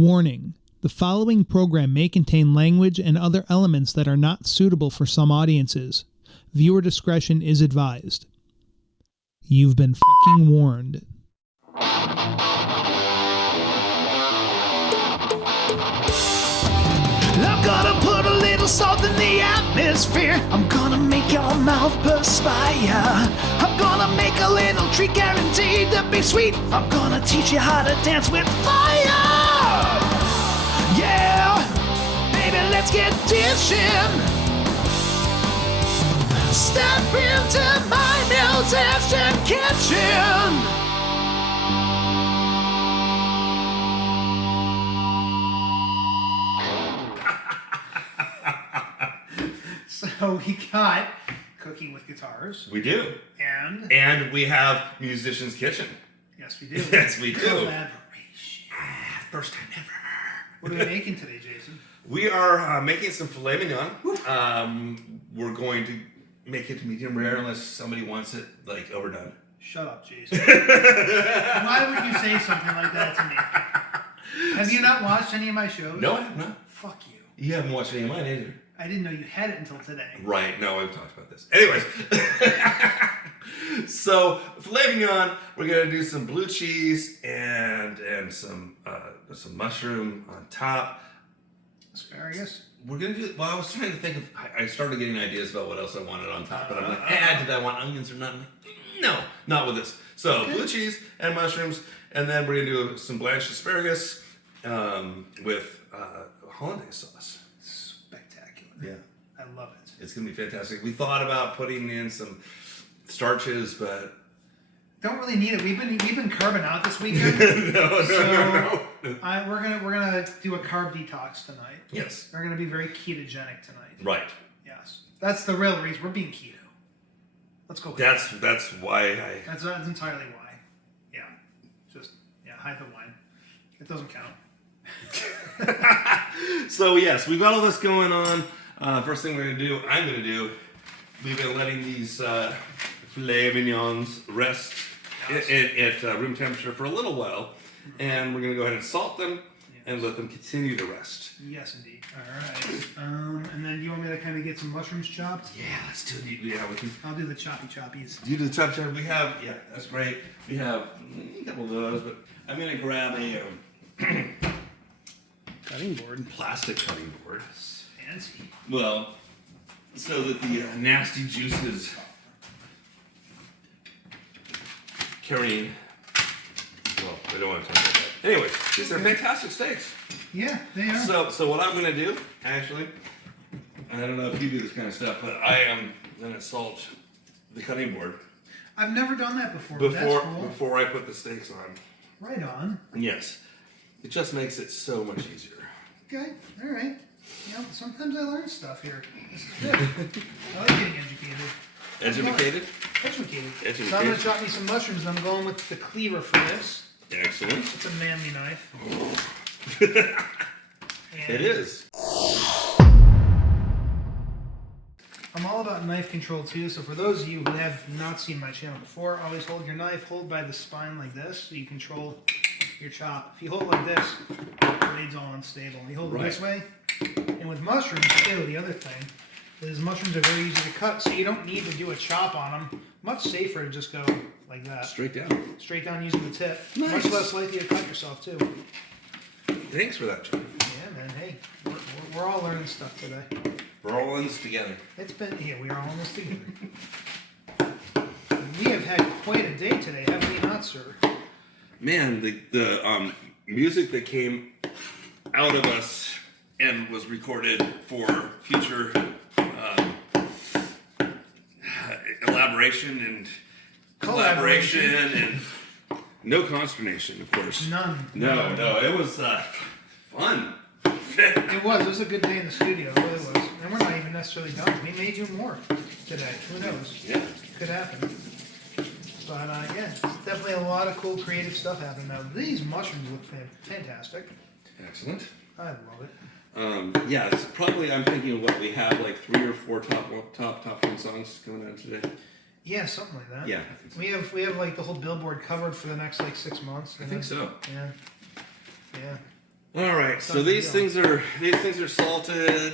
Warning: the following program may contain language and other elements that are not suitable for some audiences. Viewer discretion is advised. You've been fucking warned. I'm gonna put a little salt in the atmosphere. I'm gonna make your mouth perspire. I'm gonna make a little treat guaranteed to be sweet. I'm gonna teach you how to dance with fire. Yeah, baby, let's get dishing. Step into my musician kitchen. So we got Cooking with Guitars. We do. And we have Musician's Kitchen. yes, we do. Yes, we do. Collaboration. First time ever. What are we making today, Jason? We are making some filet mignon. We're going to make it medium rare unless somebody wants it like overdone. Shut up, Jason. Why would you say something like that to me? Have you not watched any of my shows? No, I have not. Fuck you. You haven't watched any of mine either. I didn't know you had it until today. Right. No, we've talked about this. Anyways. So, filet mignon, we're going to do some blue cheese and some mushroom on top. Asparagus? We're going to do, well, I was trying to think of, I started getting ideas about what else I wanted on top, but I'm like, did I want onions or not? I'm like, no, not with this. So, blue cheese and mushrooms, and then we're going to do some blanched asparagus with hollandaise sauce. Spectacular. Yeah. I love it. It's going to be fantastic. We thought about putting in some starches, but... Don't really need it. We've been carving out this weekend. No. We're gonna do a carb detox tonight. Yes. We're gonna be very ketogenic tonight. Right. Yes. That's the real reason we're being keto. Let's go with That's why I... That's entirely why. Yeah. Just, hide the wine. It doesn't count. So, yes, we've got all this going on. First thing I'm going to do, we've been letting these filet mignons rest at room temperature for a little while. And we're going to go ahead and salt them and let them continue to rest. Yes, indeed. All right. And then do you want me to kind of get some mushrooms chopped? Yeah, let's do it. Yeah, we can. I'll do the choppies. You do the chop. We have, that's great. We have a couple of those, but I'm going to grab a Cutting board. plastic cutting board. Fancy. Well, so that the nasty juices carrying. Well, we don't want to talk about that. Anyways, these are fantastic steaks. Yeah, they are. So what I'm going to do, actually, I don't know if you do this kind of stuff, but I am going to salt the cutting board I've never done that before. That's cool. before I put the steaks on. Right on. Yes, it just makes it so much easier. Okay, all right. Sometimes I learn stuff here. This is good. I like getting educated. Educated? So I'm going to chop me some mushrooms, and I'm going with the cleaver for this. Excellent. It's a manly knife. It is. I'm all about knife control too, so for those of you who have not seen my channel before, always hold your knife, hold by the spine like this, so you control your chop. If you hold it like this, the blade's all unstable. You hold it this way, and with mushrooms too, the other thing is mushrooms are very easy to cut, so you don't need to do a chop on them. Much safer to just go like that. Straight down Using the tip. Nice. Much less likely to cut yourself too. Thanks for that, John. Yeah, man. Hey, we're all learning stuff today. We're all in this together. We are all in this together. We have had quite a day today, have we not, sir? Man, the music that came out of us and was recorded for future elaboration and collaboration and no consternation, of course. None. No, it was fun. It was a good day in the studio, it really was. And we're not even necessarily done. We may do more today. Who knows? Yeah. Could happen. But definitely a lot of cool creative stuff happening now. These mushrooms look fantastic. Excellent. I love it. It's probably, I'm thinking of what we have, like 3 or 4 top 10 songs coming out today. Yeah, something like that. Yeah, I think so. We have like the whole Billboard covered for the next like 6 months. I think so. Yeah. All right, so these things are salted.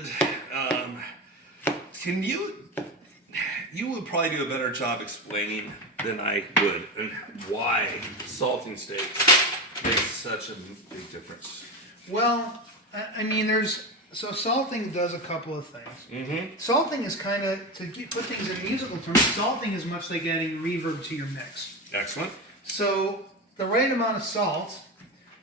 Can you would probably do a better job explaining than I would, and why salting steaks makes such a big difference. Well, I mean, so salting does a couple of things. Mm-hmm. Salting is kind of, put things in musical terms, salting is much like adding reverb to your mix. Excellent. So the right amount of salt,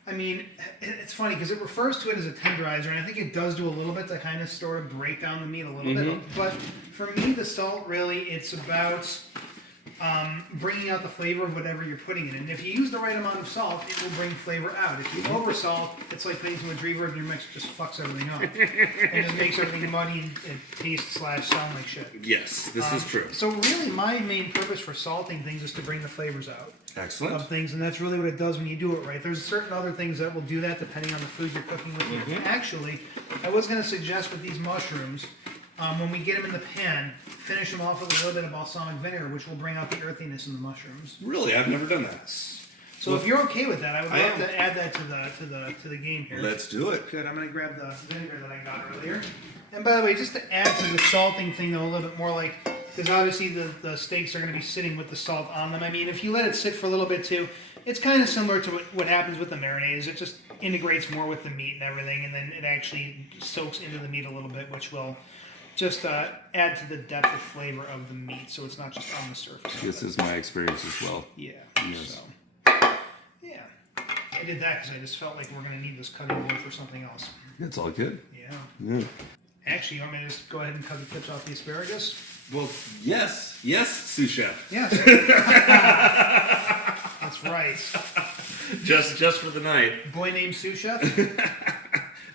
I mean, it's funny because it refers to it as a tenderizer, and I think it does do a little bit to kind of sort of break down the meat a little bit. But for me, the salt really, it's about bringing out the flavor of whatever you're putting in. And if you use the right amount of salt, it will bring flavor out. If you over salt, it's like putting too much reverb in your mix, it just fucks everything up. And just makes everything muddy and taste/sound like shit. Yes, this is true. So really, my main purpose for salting things is to bring the flavors out. Excellent. Of things, and that's really what it does when you do it right. There's certain other things that will do that depending on the food you're cooking with. Actually, I was going to suggest with these mushrooms, when we get them in the pan, finish them off with a little bit of balsamic vinegar, which will bring out the earthiness in the mushrooms. Really, I've never done that. So if you're okay with that, I would love to add that to the game here. Let's do it. Good. I'm going to grab the vinegar that I got earlier. And by the way, just to add to the salting thing, though, a little bit more like, because obviously the steaks are going to be sitting with the salt on them. I mean, if you let it sit for a little bit too, it's kind of similar to what happens with the marinades. It just integrates more with the meat and everything, and then it actually soaks into the meat a little bit, which will just add to the depth of flavor of the meat, so it's not just on the surface. This is my experience as well. Yeah. Yes. So, yeah. I did that because I just felt like we're going to need this cutting board for something else. It's all good. Yeah. Actually, you want me to just go ahead and cut the tips off the asparagus? Well, yes, sous chef. Yes. That's right. Just for the night. Boy named Sous Chef?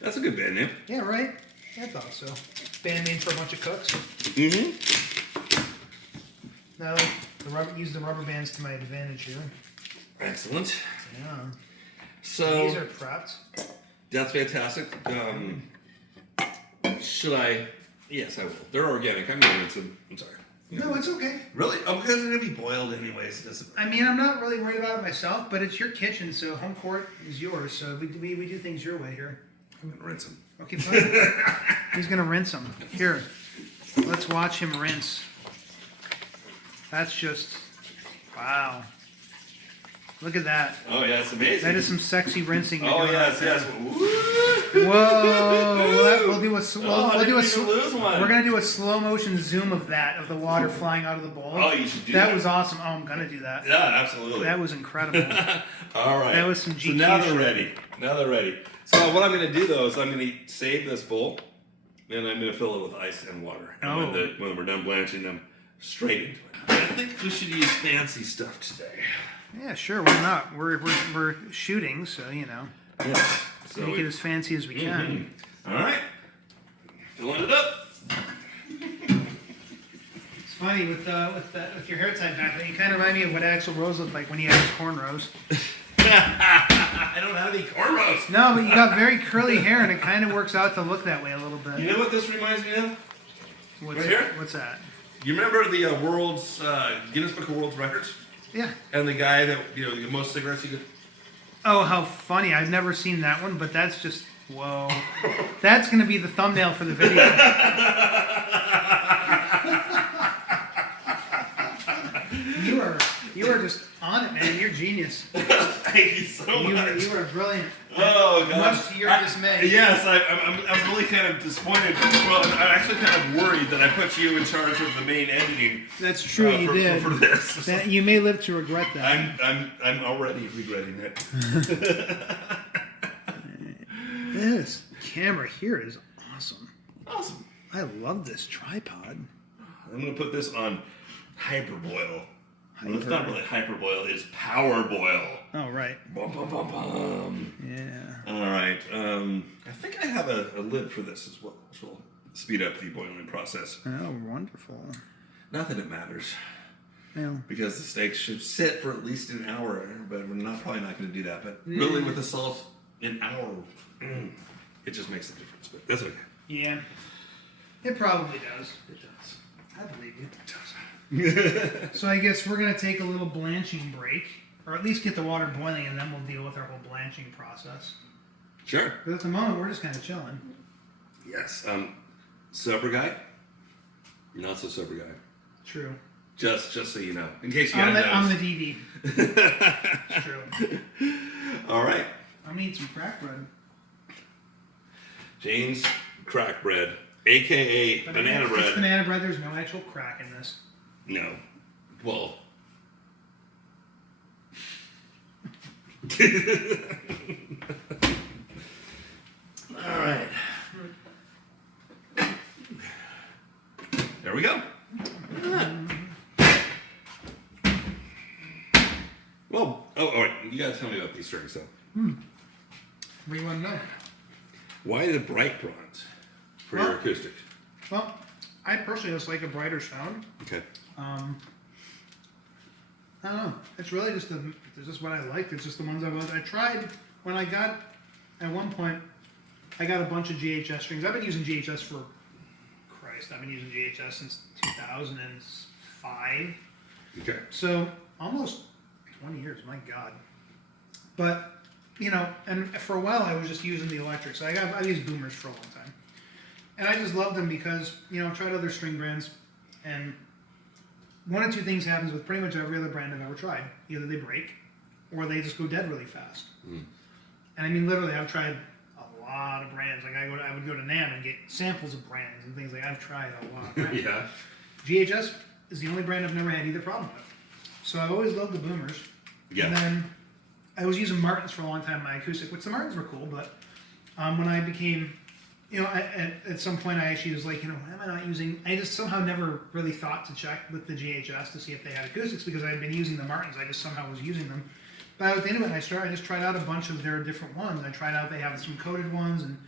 That's a good band name. Yeah, right? I thought so. Band name for a bunch of cooks. Mm-hmm. Now, use the rubber bands to my advantage here. Excellent. Yeah. So these are prepped. That's fantastic. Should I? Yes, I will. They're organic. I'm gonna rinse them. I'm sorry. No, it's okay. Really? Oh, because they're gonna be boiled anyways. It doesn't. I mean, I'm not really worried about it myself, but it's your kitchen, so home court is yours. So we do things your way here. I'm gonna rinse them. Okay, fine. He's gonna rinse them. Here, let's watch him rinse. That's just wow. Look at that. Oh yeah, it's amazing. That is some sexy rinsing. Oh yes, yes. Whoa! We'll do a. Lose one. We're gonna do a slow motion zoom of that, of the water flying out of the bowl. Oh, you should do that. That was awesome. Oh, I'm gonna do that. Yeah, absolutely. That was incredible. All right. That was some GQ. So now they're ready. Now they're ready. So what I'm gonna do though is I'm gonna save this bowl, and I'm gonna fill it with ice and water. And when we're done blanching them, straight into it. I think we should use fancy stuff today. Yeah, sure. Why not? We're shooting, so you know. Yes. So make it as fancy as we can. All right. Filling it up. It's funny with your hair tied back. You kind of remind me of what Axl Rose looked like when he had his cornrows. I don't have any cornrows. No, but you got very curly hair, and it kind of works out to look that way a little bit. You know what this reminds me of? What's right here? What's that? You remember the world's Guinness Book of World Records? Yeah. And the guy that the most cigarettes he did. Oh, how funny! I've never seen that one, but that's just whoa. That's gonna be the thumbnail for the video. You are just on it, man. You're genius. Thank you so much. You are brilliant. Oh God! Much to your dismay. Yes, I'm really kind of disappointed. Well, I'm actually kind of worried that I put you in charge of the main editing. That's true. You did. For this. You may live to regret that. I'm already regretting it. This camera here is awesome. Awesome. I love this tripod. I'm gonna put this on hyperboil. Well, it's not really hyperboil, it's power boil. Oh, right. Bum, bum, bum, bum. Yeah. All right. I think I have a lid for this as well, which will speed up the boiling process. Oh, wonderful. Not that it matters. Yeah. Because the steaks should sit for at least an hour, but we're probably not going to do that. But really, with the salt, an hour, it just makes a difference. But that's okay. Yeah. It probably does. It does. I believe you. It does. So I guess we're going to take a little blanching break, or at least get the water boiling, and then we'll deal with our whole blanching process. Sure. But at the moment, we're just kind of chilling. Yes. Sober guy? Not so sober guy. True. Just so you know. In case you I'm hadn't the noticed. DD. It's true. All right. I'm gonna eat some crack bread. Jane's crack bread, a.k.a. banana It's bread. banana bread. There's no actual crack in this. No. Well. All right. There we go. Well, all right. You gotta tell me about these strings, though. What do you want to know? Why the bright bronze for your acoustic? Well, I personally just like a brighter sound. Okay. I don't know. It's really just what I liked. It's just the ones I was. I tried when I got at one point. I got a bunch of GHS strings. I've been using GHS for Christ. I've been using GHS since 2005. Okay. So almost 20 years. My God. But you know, and for a while I was just using the electric. So I've used boomers for a long time, and I just love them because I've tried other string brands, and one of two things happens with pretty much every other brand I've ever tried. Either they break, or they just go dead really fast. And I mean, literally, I've tried a lot of brands. Like I would go to NAMM and get samples of brands and things like. I've tried a lot of brands. Yeah. GHS is the only brand I've never had either problem with. So I always loved the boomers. Yeah. And then I was using Martins for a long time in my acoustic, which the Martins were cool, but when I became, at some point I actually was like, why am I not using, I just somehow never really thought to check with the GHS to see if they had acoustics because I had been using the Martins. I just somehow was using them. But at the end of it, I just tried out a bunch of their different ones. I tried out, they have some coated ones and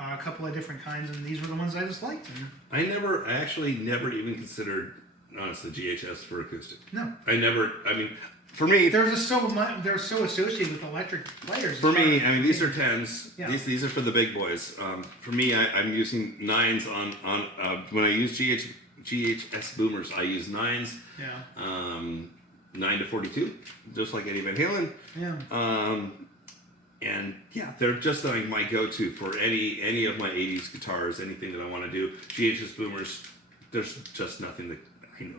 a couple of different kinds, and these were the ones I just liked. And I actually never even considered, honestly, GHS for acoustic. no. For me, They're so associated with electric players. For me, these are 10s. Yeah. These are for the big boys. For me, I'm using 9s on when I use GHS boomers, I use 9s. Yeah. 9 to 42, just like Eddie Van Halen. Yeah. And yeah, they're just like my go-to for any of my 80s guitars, anything that I want to do. GHS boomers, there's just nothing that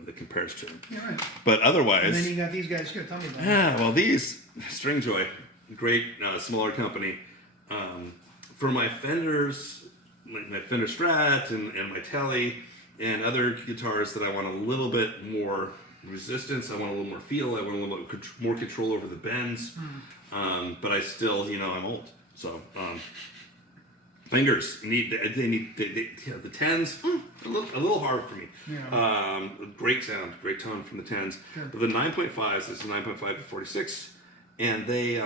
that compares to them. Yeah, right. But otherwise, And then you got these guys here. Tell me about them. yeah, well, these Stringjoy, great smaller company. For my Fenders, my Fender Strat and my Tele and other guitars that I want a little bit more resistance, I want a little more feel, I want a little bit more control over the bends. But I still, I'm old, so. Fingers need the 10s a little hard for me. Yeah. Great sound, great tone from the 10s. Sure. But the 9.5s, this is 9.5 to 46, and they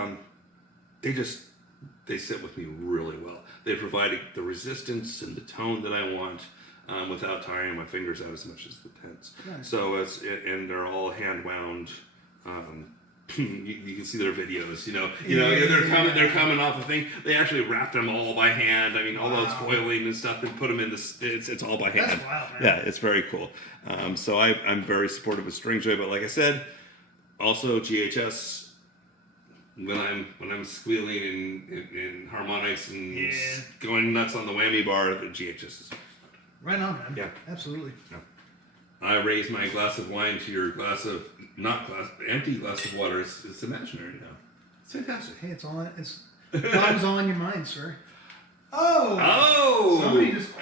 sit with me really well. They provide the resistance and the tone that I want without tiring my fingers out as much as the 10s. Nice. So and they're all hand wound. You can see their videos, they're coming off the thing. They actually wrap them all by hand. All those coiling and stuff, and put them in this. It's all by hand. That's wild, man. Yeah, it's very cool. So I'm very supportive of Stringjoy, but like I said, also GHS. When I'm squealing in harmonics and going nuts on the whammy bar, the GHS is Right on, man. Yeah. Absolutely. yeah. I raise my glass of wine to your empty glass of water. It's imaginary now. It's fantastic. Hey, God's all in your mind, sir. Oh! Somebody just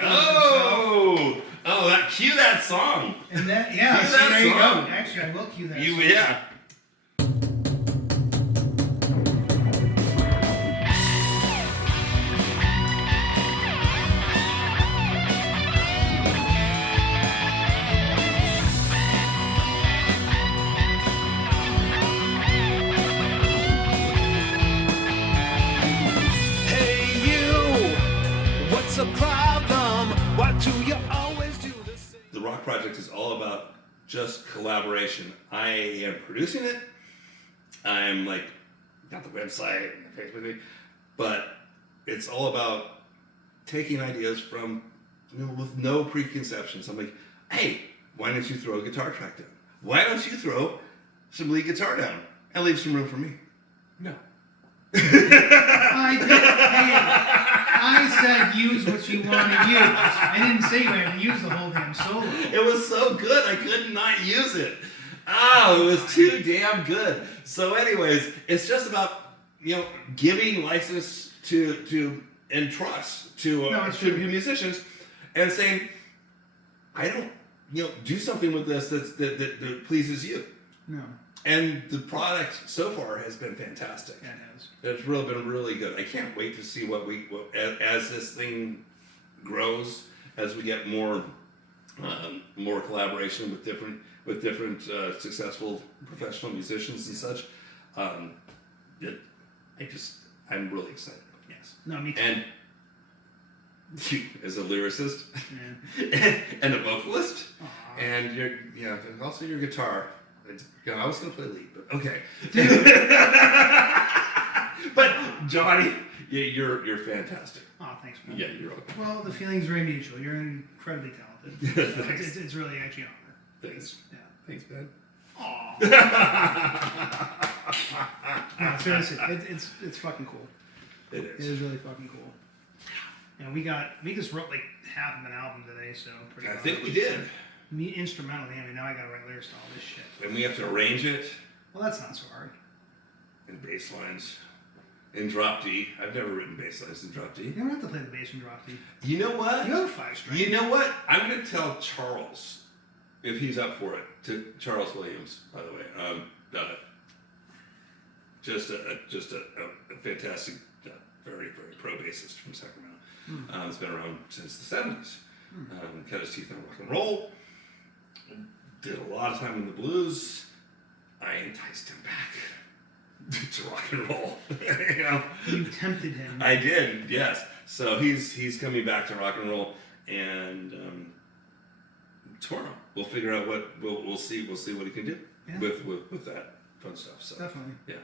Cue that song. And that, Cue that there you song. go. Actually, I will cue that. You song. yeah. What's the problem? Why do you always do the same? The Rock Project is all about just collaboration. I am producing it. I'm got the website and the Facebook, but it's all about taking ideas from, with no preconceptions. I'm like, hey, why don't you throw a guitar track down? Why don't you throw some lead guitar down and leave some room for me? No. I said use what you want to use. I didn't say you had to use the whole damn solo. It was so good, I could not use it. Oh, it was too damn good. So anyways, it's just about, giving license to and trust to musicians and saying, I don't, do something with this that pleases you. No. And the product so far has been fantastic. Yeah, it has. It's really been really good. I can't wait to see what as this thing grows, as we get more collaboration with different successful professional musicians and such. I'm really excited. Yes. No, me too. And you, as a lyricist, yeah. and a vocalist, Aww. and also your guitar. I was gonna play lead, but okay. But Johnny, you're fantastic. Oh, thanks, man. Yeah, you're okay. Well, the feeling's very mutual. You're incredibly talented. It's really actually an honor. Thanks. Yeah. Thanks, man. Aw. No, seriously, it's fucking cool. It It is. is really fucking cool. And we just wrote like half of an album today, so pretty I much. think we did. Me instrumental, man. Now I gotta write lyrics to all this shit. And we have to arrange it Well, that's not so hard. in bass lines, in drop D. I've never written bass lines in drop D. You don't have to play the bass and drop D. You know what? You have a 5-string. You know what? I'm going to tell Charles, if he's up for it, to Charles Williams, by the way. Just a fantastic, very, very pro bassist from Sacramento. He's been around since the 70s. Cut his teeth on rock and roll. Did a lot of time in the blues. I enticed him back to rock and roll. You tempted him. I did, yes. So he's coming back to rock and roll, and tomorrow we'll figure out what we'll see what he can do with that fun stuff. So Definitely. yeah.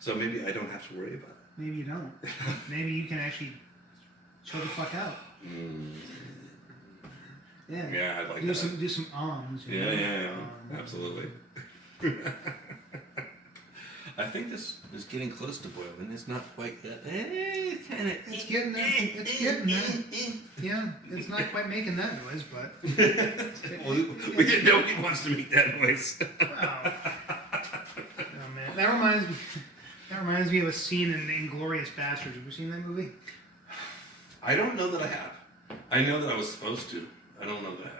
So maybe I don't have to worry about it. Maybe you don't. Maybe you can actually chill the fuck out. Yeah. Yeah, I'd like do that. Do some arms. Yeah. Absolutely. I think this is getting close to boiling. It's not quite yet. It's getting there. It's getting there. Yeah, it's not quite making that noise, but. Nobody wants to make that noise. Wow. Oh man, that reminds me of a scene in *Inglourious Basterds*. Have you seen that movie? I don't know that I have. I know that I was supposed to. I don't know that I have.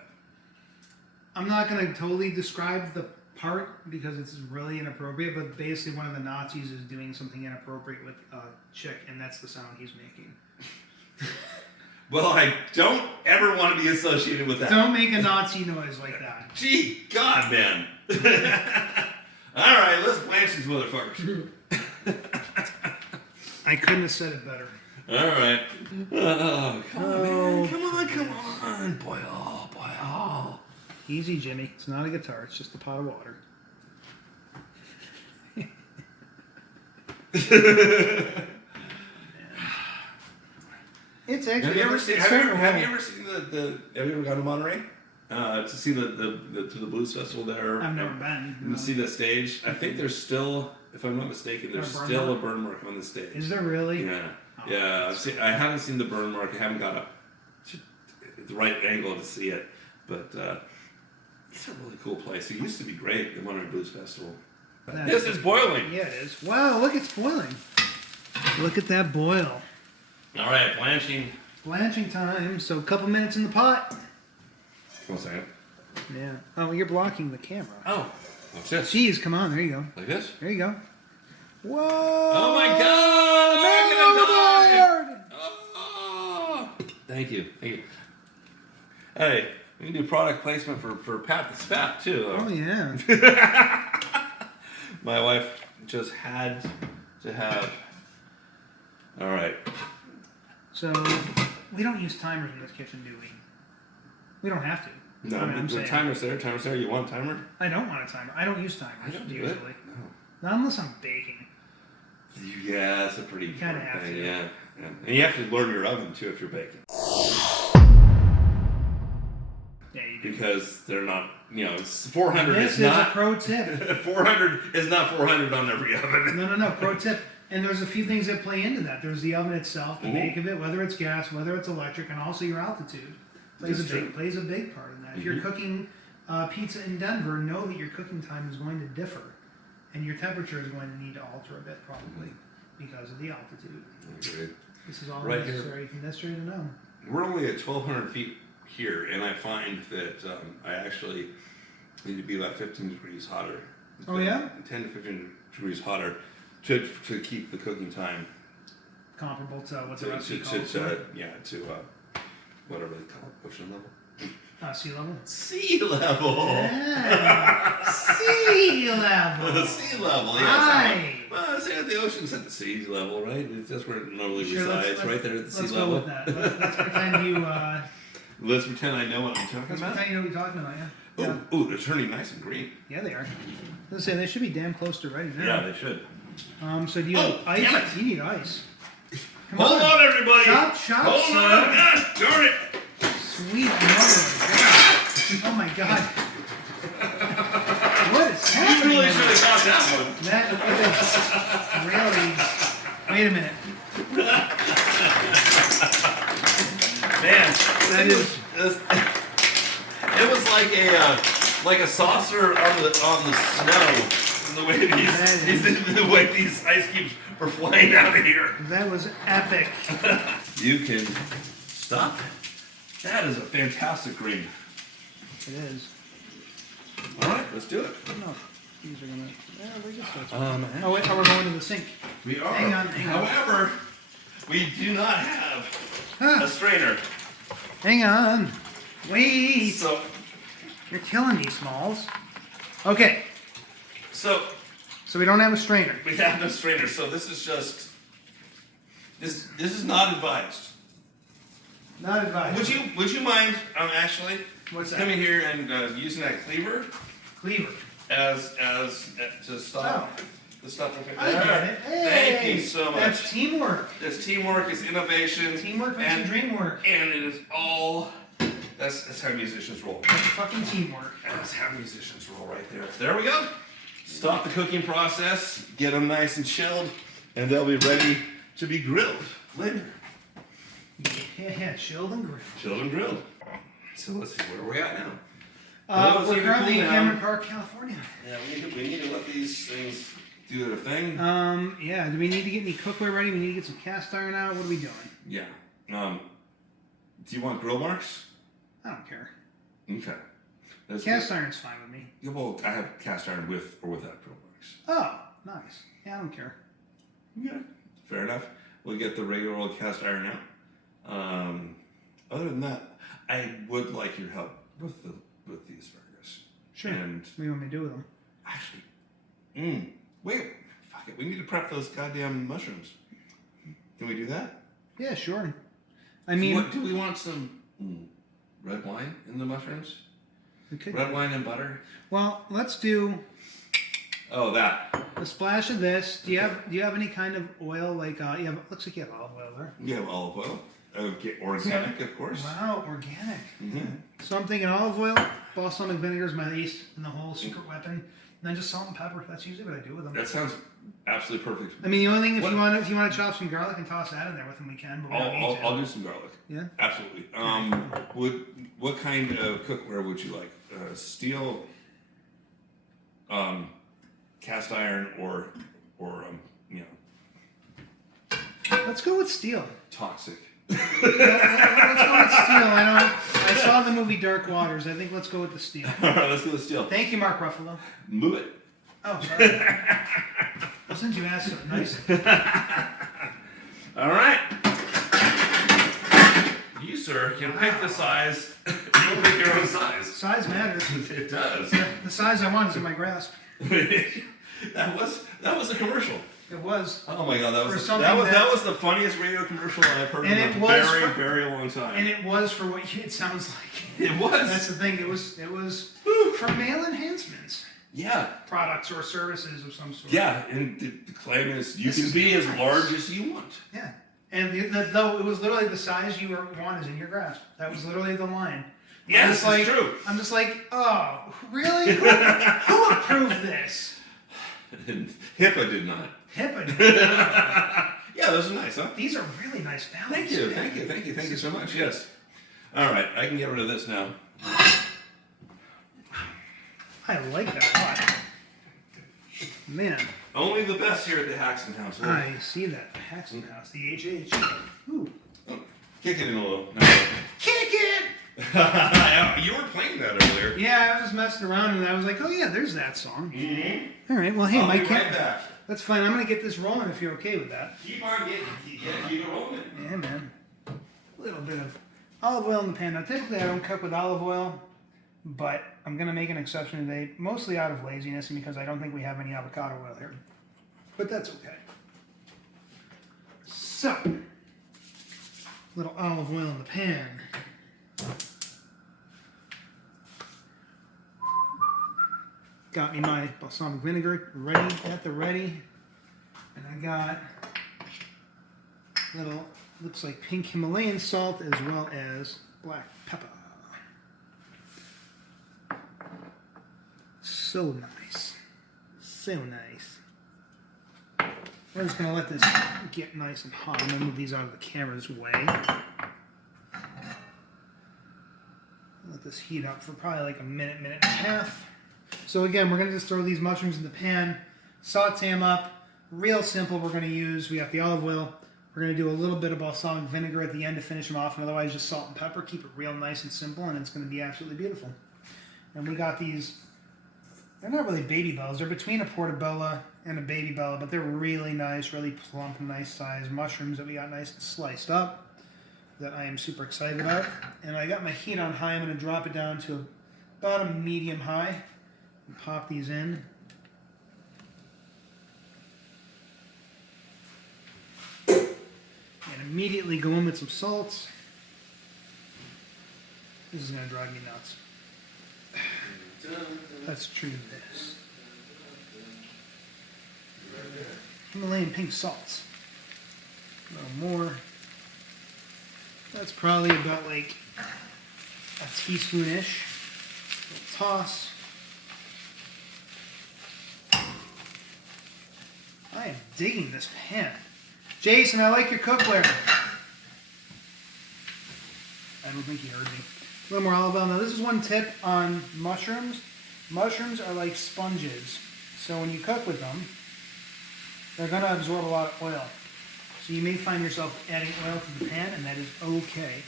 I'm not going to totally describe the part because it's really inappropriate, but basically one of the Nazis is doing something inappropriate with a chick, and that's the sound he's making. Well, I don't ever want to be associated with that. Don't make a Nazi noise like that. Gee, God, man. All right, let's blanch these motherfuckers. I couldn't have said it better. All right. Oh, come on, man. Come on. Boil. Easy, Jimmy. It's not a guitar. It's just a pot of water. It's actually. Have you ever seen gone to Monterey to see the blues festival there? I've never been. And see the stage. I think there's still, if I'm not mistaken, there's still a burn mark on the stage. Is there really? Yeah. Oh, Yeah. I haven't seen the burn mark. I haven't got up to the right angle to see it, but it's a really cool place. It used to be great, the Monterey Blues Festival. This is boiling. Yeah, it is. Wow, look, it's boiling. Look at that boil. All right, blanching. Blanching time. So a couple minutes in the pot. One second. Yeah. Oh, you're blocking the camera. Oh, what's this? Jeez, come on. There you go. Like this? There you go. Whoa! Oh my God! Man overboard! Oh, thank you. Hey, we can do product placement for Pat the Spat too. Oh yeah. My wife just had to have. All right. So we don't use timers in this kitchen, do we? We don't have to. No, I mean, I'm the saying, timer's there. You want a timer? I don't want a timer. I don't use timers I don't do usually. it. No. Not unless I'm baking. Yeah, that's a pretty You kinda important have thing, to. yeah. And you have to learn your oven too if you're baking. Yeah, you do. Because they're not, it's 400 This is is not a pro tip. 400 is not 400 on every oven. No. Pro tip. And there's a few things that play into that. There's the oven itself, the make of it, whether it's gas, whether it's electric, and also your altitude plays a big part in that. If you're cooking pizza in Denver, know that your cooking time is going to differ, and your temperature is going to need to alter a bit probably because of the altitude. Great. This is all Right necessary to know. We're only at 1,200 feet here, and I find that I actually need to be about 15 degrees hotter. Oh yeah? 10 to 15 degrees hotter to keep the cooking time Comparable to what the recipe calls to whatever they call it, ocean level. Sea level? Sea level! Yeah. Sea level! The sea level, yes. Right. Well, say the ocean's at the sea level, right? That's where it normally resides, right there at the sea let's level. Let's go with that. Let's pretend you... Let's pretend I know what I'm talking let's about. pretend you know what you're talking about, yeah. Ooh, they're turning nice and green. Yeah, they are. Let's say they should be damn close to ready now. Yeah, they should. So do you have ice? Damn it. You need ice. Come Hold on, everybody! Chop, Hold sir. on! Gosh, darn it! Sweet mother of God. Oh my God. What is You happening? really should have got that one. That is really... Wait a minute. Man, That it was like a saucer on the snow. The way these ice cubes were flying out of here. That was epic. You can stop. That is a fantastic green. It is. All right, let's do it. No, these are gonna... Yeah, we're just... oh wait, we're going to the sink. We are. Hang on. However, we do not have a strainer. Hang on. Wait. So You're killing me, Smalls. Okay. So we don't have a strainer. we have no strainer. So this is just this is not advised. Not advised. Would you mind actually What's that? coming here and using that cleaver Cleaver. as to stop the stuff? I get it. Hey, Thank you so much. That's teamwork. It's teamwork. It's innovation. Teamwork makes the dream work. And it is all. That's how musicians roll. That's fucking teamwork. That's how musicians roll right there. There we go. Stop the cooking process. Get them nice and chilled, and they'll be ready to be grilled later. Yeah, chilled and grilled. Chilled and grilled. So let's see, where are we at now? We're currently in Cameron Park, California. Yeah, we need to let these things do their thing. Yeah. Do we need to get any cookware ready? We need to get some cast iron out. What are we doing? Yeah. Do you want grill marks? I don't care. Okay. Cast iron's fine with me. Yeah, well, I have cast iron with or without grill marks. Oh, nice. Yeah, I don't care. Yeah. Fair enough. We'll get the regular old cast iron out. Other than that, I would like your help with the asparagus. Sure. And What do you want me to do with them? actually, wait, fuck it. We need to prep those goddamn mushrooms. Can we do that? Yeah, sure. I mean, Do we want some red wine in the mushrooms? we could. Red wine and butter? Well, let's do Oh, that. a splash of this. Do you have any kind of oil? Like you have? Looks like you have olive oil there. You have olive oil. Okay, organic, of course. Wow, organic. Mm-hmm. So I'm thinking olive oil, balsamic vinegar is my ace and the whole secret weapon. And then just salt and pepper. That's usually what I do with them. That sounds absolutely perfect. I mean, the only thing if you want to chop some garlic and toss that in there with them, we can. But we don't need to. I'll do some garlic. Yeah. Absolutely. What kind of cookware would you like? Steel, cast iron, or Let's go with steel. toxic. Let's go with steel. I saw the movie Dark Waters. I think let's go with the steel. All right, let's go with steel. Thank you, Mark Ruffalo. Move it. Oh, sorry. Well, since you asked so nice. All right. You, sir, can pick the size. You'll pick your own size. Size matters. It does. The size I want is in my grasp. That was a commercial. It was. Oh my god, that was For that something was the funniest radio commercial I've heard And in it a was very, for- very long time. And it was for what it sounds like. It was. That's the thing. It was for male enhancements, Yeah. products or services of some sort. Yeah, and the claim is you This can is be as nice. large as you want. Yeah. And though it was literally the size you want is in your grasp. That was literally the line. Yes, it's true. I'm just like, oh, really? Who approved this? HIPAA did not. Hippin'. Yeah, those are nice, huh? These are really nice balance. Thank you, thank you, thank you, thank you so much. Yes. All right, I can get rid of this now. I like that a lot. Man. Only the best here at the Haxton House. I see that. Haxton House, the HH. Ooh. Oh, kick it in a little. No. Kick it! You were playing that earlier. Yeah, I was messing around and I was like, oh yeah, there's that song. Mm-hmm. All right, well, hey, I'll Mike. be right back. That's fine. I'm going to get this rolling if you're okay with that. Keep on getting, keep it rolling. Yeah, man. A little bit of olive oil in the pan. Now, typically I don't cook with olive oil, but I'm going to make an exception today, mostly out of laziness and because I don't think we have any avocado oil here. But that's okay. So, a little olive oil in the pan. Got me my balsamic vinegar ready at the ready. And I got little, looks like pink Himalayan salt as well as black pepper. So nice. So nice. We're just going to let this get nice and hot. I'm going to move these out of the camera's way. Let this heat up for probably like a minute, minute and a half. So again, we're going to just throw these mushrooms in the pan, saute them up. Real simple. We're going to use, we got the olive oil. We're going to do a little bit of balsamic vinegar at the end to finish them off, and otherwise just salt and pepper. Keep it real nice and simple, and it's going to be absolutely beautiful. And we got these, they're not really baby bells. They're between a portobello and a baby bella, but they're really nice, really plump, nice size mushrooms that we got nice and sliced up that I am super excited about. And I got my heat on high. I'm going to drop it down to about a medium high and pop these in. And immediately go in with some salt. This is going to drive me nuts. Let's try this. Himalayan pink salts. A little more. That's probably about like a teaspoon-ish. Little toss. I am digging this pan. Jason, I like your cookware. I don't think he heard me. A little more olive oil. Now this is one tip on mushrooms. Mushrooms are like sponges. So when you cook with them, they're going to absorb a lot of oil. So you may find yourself adding oil to the pan, and that is okay.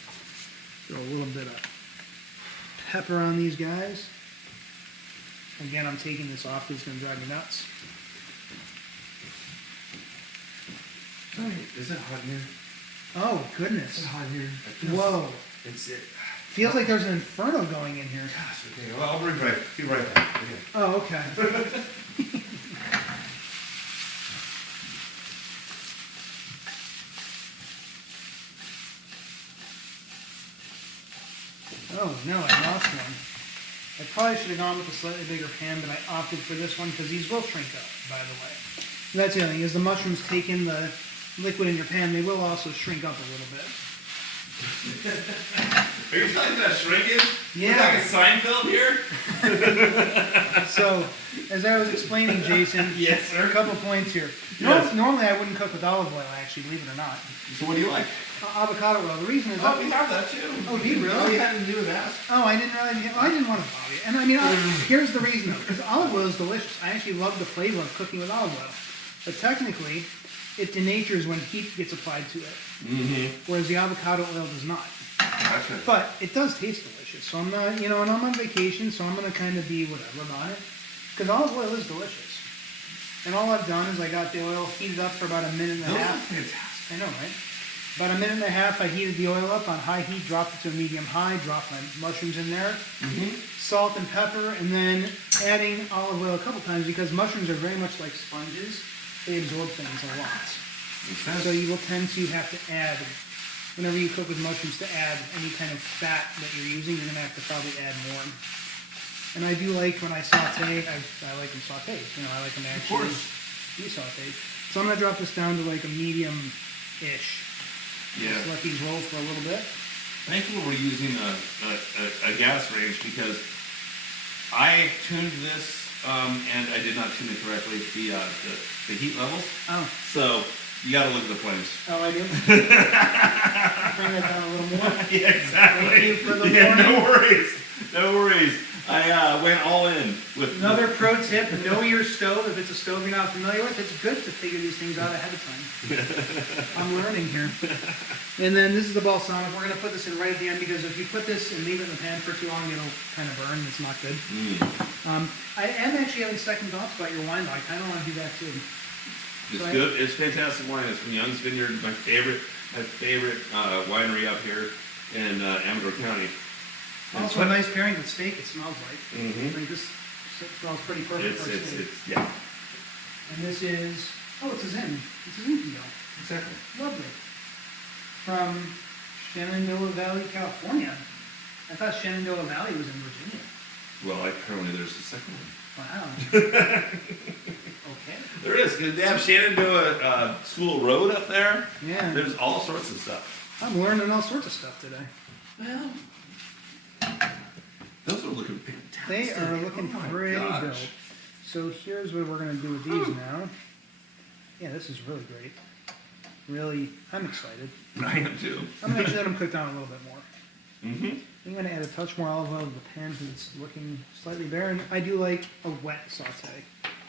Throw a little bit of pepper on these guys. Again, I'm taking this off because it's going to drive me nuts. Is it hot in here? Oh, goodness. Is it hot in here? Whoa. It's it. Feels like there's an inferno going in here. Gosh, okay. Well, I'll be right back. Okay. Oh, okay. Oh, no, I lost one. I probably should have gone with a slightly bigger pan, but I opted for this one because these will shrink up, by the way. And that's the other thing, is the mushrooms take in the liquid in your pan, they will also shrink up a little bit. Are you talking about shrinking? Yeah. We're talking Seinfeld here? So, as I was explaining, Jason, Yes, sir. a couple points here. Yes. Normally I wouldn't cook with olive oil, actually, believe it or not. So what do you like? Avocado oil. The reason is... Oh, we have that too. Oh, do you really? Oh, you had to do that. Oh, I didn't really... Well, I didn't want to bother you. And I mean, here's the reason, though. Because olive oil is delicious. I actually love the flavor of cooking with olive oil. But technically, it denatures when heat gets applied to it. Mm-hmm. Whereas the avocado oil does not. Gotcha. But it does taste delicious. So I'm not, and I'm on vacation, so I'm going to kind of be whatever about it. Because olive oil is delicious. And all I've done is I got the oil heated up for about a minute and a half. Fantastic. I know, right? About a minute and a half, I heated the oil up on high heat, dropped it to a medium high, dropped my mushrooms in there, salt and pepper, and then adding olive oil a couple times because mushrooms are very much like sponges. They absorb things a lot. So you will tend to have to add, whenever you cook with mushrooms, to add any kind of fat that you're using, you're going to have to probably add more. And I do like when I saute, I like them sauteed. I like them actually be sauteed. So I'm going to drop this down to like a medium-ish. Yeah. Just let these roll for a little bit. Thankfully, we're using a gas range because I tuned this and I did not tune it correctly, the heat levels. Oh. So you got to look at the flames. Oh, I do? Bring that down a little more. Yeah, exactly. Thank you for the yeah, warning. no worries. No worries. I went all in with Another pro tip, know your stove. If it's a stove you're not familiar with, it's good to figure these things out ahead of time. I'm learning here. And then this is the balsamic. We're going to put this in right at the end because if you put this and leave it in the pan for too long, it'll kind of burn. It's not good. I am actually having second thoughts about your wine, though. I kind of want to do that too. It's good. It's fantastic wine. It's from Young's Vineyard, my favorite winery up here in Amador County. Also a nice pairing with steak, it smells like. Mm-hmm. Like this smells pretty perfect for steak. Yeah. And this is, it's a Zin. It's a Zinfandel. Exactly. Lovely. From Shenandoah Valley, California. I thought Shenandoah Valley was in Virginia. Well, apparently there's a second one. Wow. Okay. There is. They have Shenandoah School Road up there. Yeah. There's all sorts of stuff. I'm learning all sorts of stuff today. Well, those are looking fantastic. They are looking pretty gosh. dope. So here's what we're going to do with these now. Yeah, this is really great. Really, I'm excited. I am too. I'm going to actually let them cook down a little bit more. Mm-hmm. I'm going to add a touch more olive oil to the pan because it's looking slightly bare. And I do like a wet saute,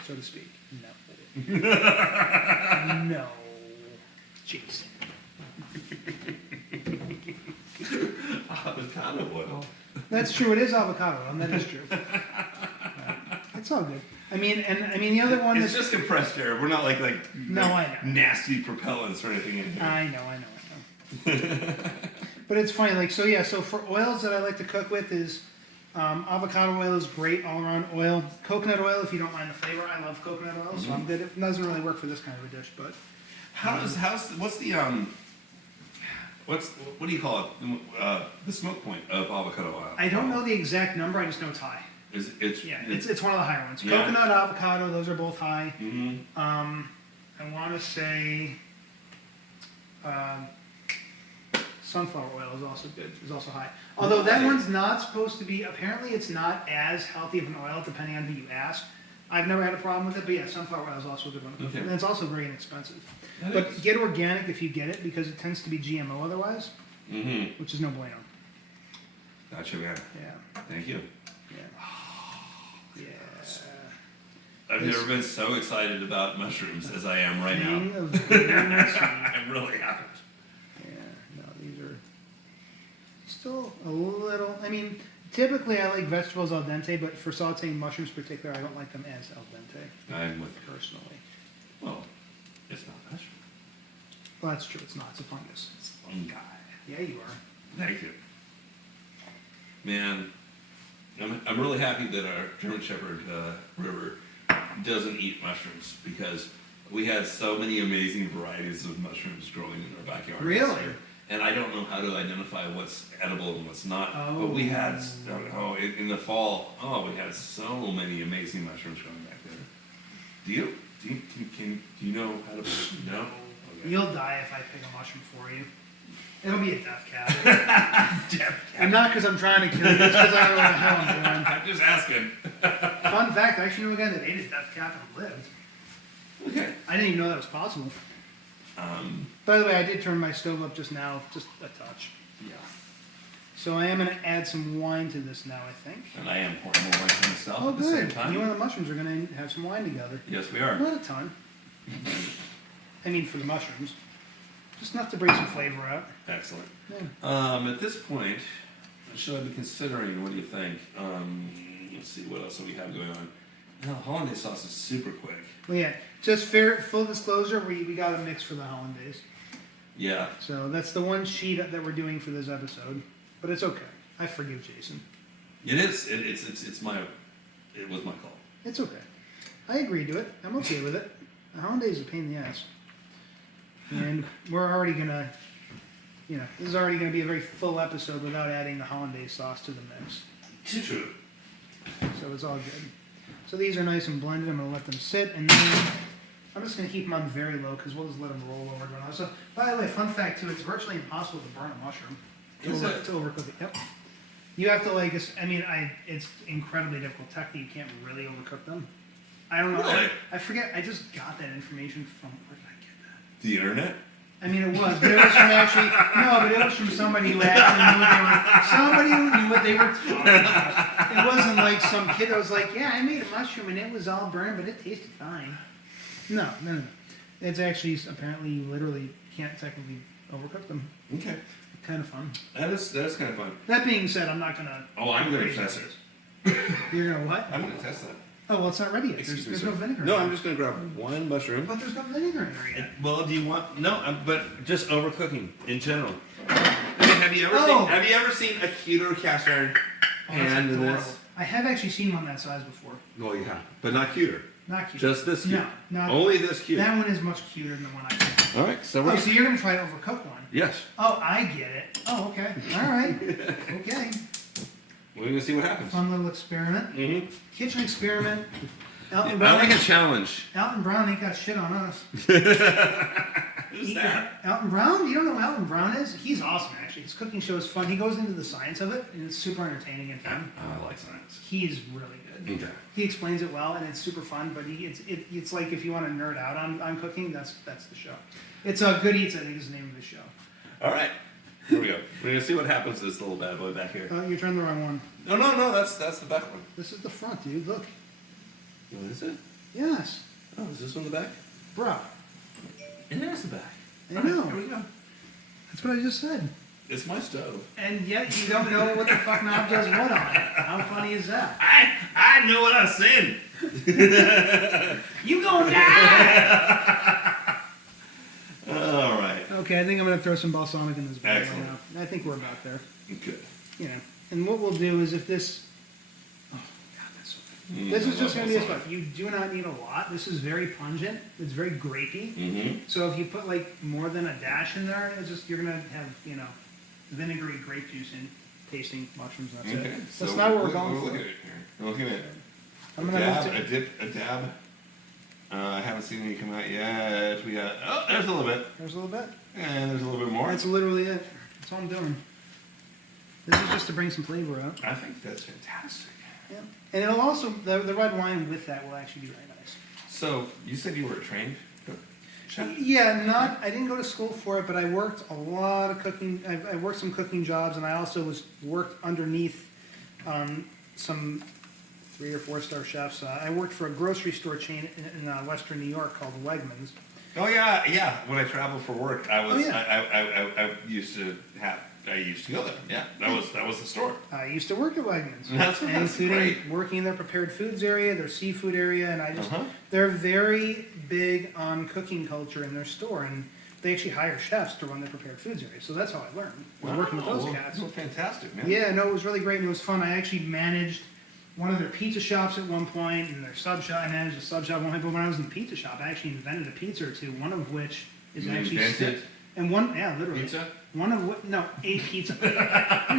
so to speak. No. No. Jason. Avocado oil. That's true. It is avocado oil, and that is true. It's all good. I mean, the other one It's is just compressed air. We're not like No, I know. nasty propellants or anything in here. I know. But it's funny, like, so for oils that I like to cook with is avocado oil is great all around oil. Coconut oil, if you don't mind the flavor, I love coconut oil, so I'm good. It doesn't really work for this kind of a dish, but what do you call it? The smoke point of avocado oil. I don't know the exact number. I just know it's high. It's one of the higher ones. Yeah. Coconut, avocado, those are both high. Mm-hmm. I want to say sunflower oil is also good. Is also high. Although that one's not supposed to be. Apparently, it's not as healthy of an oil, depending on who you ask. I've never had a problem with it, but yeah, sunflower oil is also a good one. Okay. And it's also very inexpensive. That But is. get organic if you get it, because it tends to be GMO otherwise, Mm-hmm. which is no bueno. Gotcha, man. Yeah. Thank you. Yeah. Yeah. I've never been so excited about mushrooms as I am right now. King of goodness. I really haven't. Yeah, no, these are still a little. I mean, typically I like vegetables al dente, but for sauteing mushrooms in particular, I don't like them as al dente. I'm with you. Personally. Well, it's not mushroom. Well, that's true. It's not. It's a fungus. It's fungi. Yeah, you are. Thank you. Man, I'm really happy that our German Shepherd River doesn't eat mushrooms, because we had so many amazing varieties of mushrooms growing in our backyard. this Really? year. And I don't know how to identify what's edible and what's not. Oh. But we had, in the fall, we had so many amazing mushrooms growing back there. Do you know how to? No. Okay. You'll die if I pick a mushroom for you. It'll be a death cap. Death cap. And not because I'm trying to kill you, it's because I don't know what the hell I'm doing. I'm just asking. Fun fact, I actually knew a guy that ate his death cap and lived. Okay. I didn't even know that was possible. By the way, I did turn my stove up just now, just a touch. Yeah. So I am going to add some wine to this now, I think. And I am pouring more wine for myself Oh, at the same good. time. You and the mushrooms are going to have some wine together. Yes, we are. Not a ton. I mean, for the mushrooms. Just enough to bring some flavor out. Excellent. Yeah. At this point, should I be considering, what do you think? Let's see, what else do we have going on? Hollandaise sauce is super quick. Well, yeah. Just full disclosure, we got a mix for the hollandaise. Yeah. So that's the one sheet that we're doing for this episode. But it's okay. I forgive Jason. It is. It was my call. It's okay. I agreed to it. I'm okay with it. The hollandaise is a pain in the ass. And we're already going to, this is already going to be a very full episode without adding the hollandaise sauce to the mix. Too true. So it's all good. So these are nice and blended. I'm going to let them sit, and then I'm just going to keep them on very low because we'll just let them roll over. So, by the way, fun fact too, it's virtually impossible to burn a mushroom. To overcook it. Yep. You have to like, I mean, it's incredibly difficult. Technically, you can't really overcook them. I don't know. Really? I forget. I just got that information from, where did I get that? The internet? I mean, it was, but it was from actually, no, but it was from somebody who actually knew what they were talking about. It wasn't like some kid that was like, yeah, I made a mushroom and it was all burned, but it tasted fine. No. It's actually, apparently, you literally can't technically overcook them. Okay. Kind of fun. That is kind of fun. That being said, I'm not gonna. Oh, I'm going to test it. You're gonna what? I'm going to test that. Oh, well, it's not ready yet. Excuse me, There's sir. no vinegar. No, in I'm it. just going to grab one mushroom. But there's no vinegar in there yet. Well, do you want but just overcooking in general. I mean, have you ever seen a cuter cast iron pan than this? I have actually seen one that size before. Well, yeah, but not cuter. Not cute. Just this cute. No. Only this cute. That one is much cuter than the one I got. All right, so we're Oh, so you're gonna try to overcook one? yes. Oh, I get it. Oh, okay. All right. Okay. We're gonna see what happens. Fun little experiment. Mm-hmm. Kitchen experiment. Elton I Brown. like a challenge. Elton Brown ain't got shit on us. Who's that? Elton Brown? You don't know who Elton Brown is? He's awesome, actually. His cooking show is fun. He goes into the science of it, and it's super entertaining and fun. Oh, I like science. He's really good. Okay. He explains it well, and it's super fun. But it's like if you want to nerd out on cooking, that's the show. It's Good Eats, I think, is the name of the show. All right. Here we go. We're gonna see what happens to this little bad boy back here. You turned the wrong one. No, that's the back one. This is the front, dude. Look. What is it? Yes. Oh, is this one the back? Bro. And there's the back. I All right, know. here we go. That's what I just said. It's my stove. And yet you don't know what the fuck knob does what on it. How funny is that? I know what I'm saying. You gonna die! All right. Okay, I think I'm gonna throw some balsamic in this bag right Excellent. now. I think we're about there. Good. You know. And what we'll do is if this... Oh, God, that's so good. This is just gonna be a spot. You do not need a lot. This is very pungent. It's very grapey. Mm-hmm. So if you put like more than a dash in there, it's just, you're gonna have, vinegary grape juice in tasting mushrooms. That's Okay. it. So That's not what we're going looking for. at it here. We're looking at I'm a gonna dab, look a dip, a dab. I haven't seen any come out yet. We got, oh, there's a little bit. There's a little bit. And there's a little bit more. That's literally it. That's all I'm doing. This is just to bring some flavor out. I think that's fantastic. Yeah. And it'll also, the red wine with that will actually be very nice. So, you said you were a trained cook? Chef? Yeah, I didn't go to school for it, but I worked a lot of cooking. I worked some cooking jobs, and I also worked underneath some 3 or 4 star chefs. I worked for a grocery store chain in Western New York called Wegmans. Oh yeah. When I traveled for work, I was Oh, yeah. I used to go there. Yeah, that was the store. I used to work at Wegmans, That's including great. working in their prepared foods area, their seafood area, and Uh-huh. they're very big on cooking culture in their store, and they actually hire chefs to run their prepared foods area. So that's how I learned, was working with those Well, cats. well, fantastic, man. Yeah, no, it was really great, and it was fun. I actually managed one of their pizza shops at one point, and their sub shop. I managed a sub shop at one point, but when I was in the pizza shop, I actually invented a pizza or two, one of which is You actually invented and one, yeah, literally. Pizza? One of what? No, a pizza. You're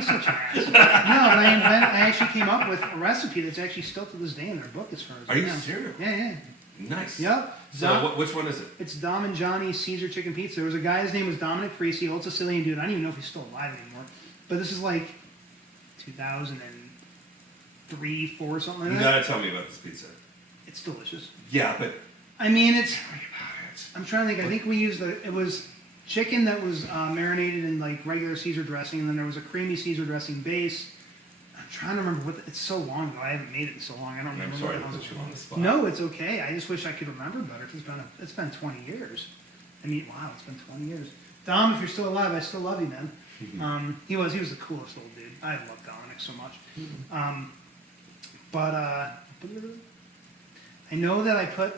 such an ass. No, but I actually came up with a recipe that's actually still to this day in their book as far as Are I you know. serious? Yeah. Nice. Yep. So, which one is it? It's Dom and Johnny's Caesar Chicken Pizza. There was a guy, his name was Dominic Parisi, old Sicilian dude. I don't even know if he's still alive anymore. But this is like 2003, 4, something like You that. gotta tell me about this pizza. It's delicious. Yeah, but I mean, it's... tell me about it. I'm trying to think. I think we used it was chicken that was marinated in like regular Caesar dressing, and then there was a creamy Caesar dressing base. I'm trying to remember what. It's so long ago. I haven't made it in so long. I don't remember. I'm sorry what to the put hell you on the spot. No, it's okay. I just wish I could remember better because it's been 20 years. I mean, wow, it's been 20 years. Dom, if you're still alive, I still love you, man. He was the coolest old dude. I love Dominic so much. But I know that I put,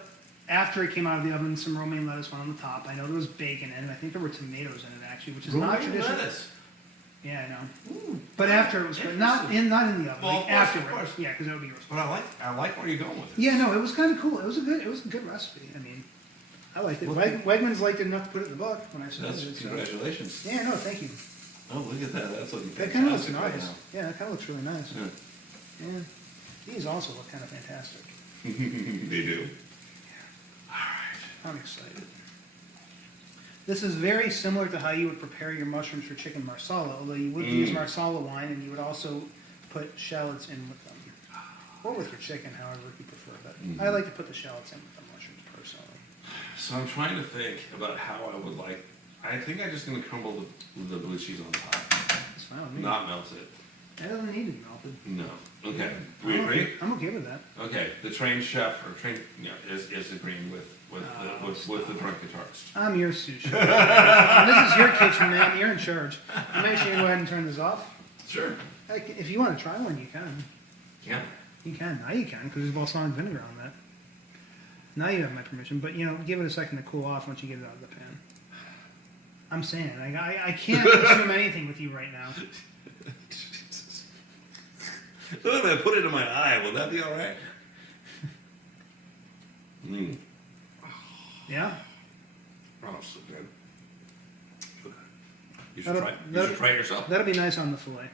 after it came out of the oven, some romaine lettuce went on the top. I know there was bacon in it. I think there were tomatoes in it actually, which is not Romaine traditional. lettuce. Yeah, I know. Ooh, But after it was good. Not in the oven. Well, Like of course, afterwards. of course. Yeah, because that would be gross. But I like where you're going with it. Yeah, no, it was kind of cool. It was a good recipe. I mean, I liked it. Well, Wegmans liked it enough to put it in the book when I said That's it. So. congratulations. Yeah, no, thank you. Oh, look at that. That's looking That kind of looks fantastic right nice. Yeah, that kind of looks really nice. now. Yeah. These also look kind of fantastic. They do. I'm excited. This is very similar to how you would prepare your mushrooms for chicken marsala, although you would use marsala wine, and you would also put shallots in with them. Or with your chicken, however you prefer. But I like to put the shallots in with the mushrooms personally. So I'm trying to think about how I would like. I think I'm just gonna crumble the blue cheese on top, It's fine with me. not melt it. It doesn't need to be melted. No. Okay. Do we agree? I'm okay with that. Okay. The trained chef or trained is agreeing with the drunk guitarist. I'm your sous chef. This is your kitchen, man. You're in charge. I'm actually gonna go ahead and turn this off. Sure. If you want to try one, you can. Yeah. You can. Now you can, because there's balsamic vinegar on that. Now you have my permission, but give it a second to cool off once you get it out of the pan. I'm saying, I can't assume anything with you right now. So if I put it in my eye, will that be all right? Yeah? Oh, so good. You should try it yourself. That'll be nice on the fillet.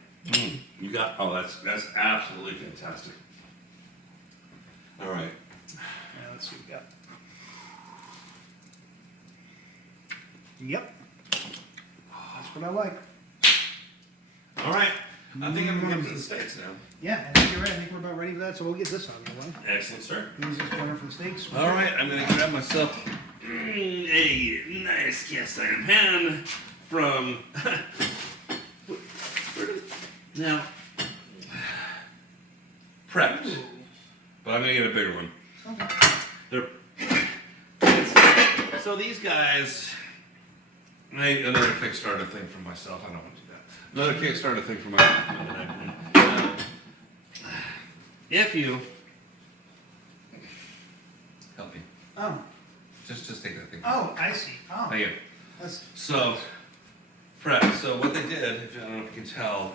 You got. Oh, that's absolutely fantastic. All right. Yeah, let's see what we got. Yep. That's what I like. All right. I think I'm going to get to the steaks now. Yeah, I think you're right. I think we're about ready for that, so we'll get this out of the way. Excellent, sir. Easiest corner for the steaks. All right, I'm going to grab myself a nice cast iron pan from. Now, prepped, but I'm going to get a bigger one. Okay. So these guys, another Kickstarter thing for myself. I don't want to do that. Another Kickstarter thing for myself. If you help me, Oh. just take that thing. Oh, I see. Oh. Thank you. That's, So, prep. So what they did, if I don't know if you can tell,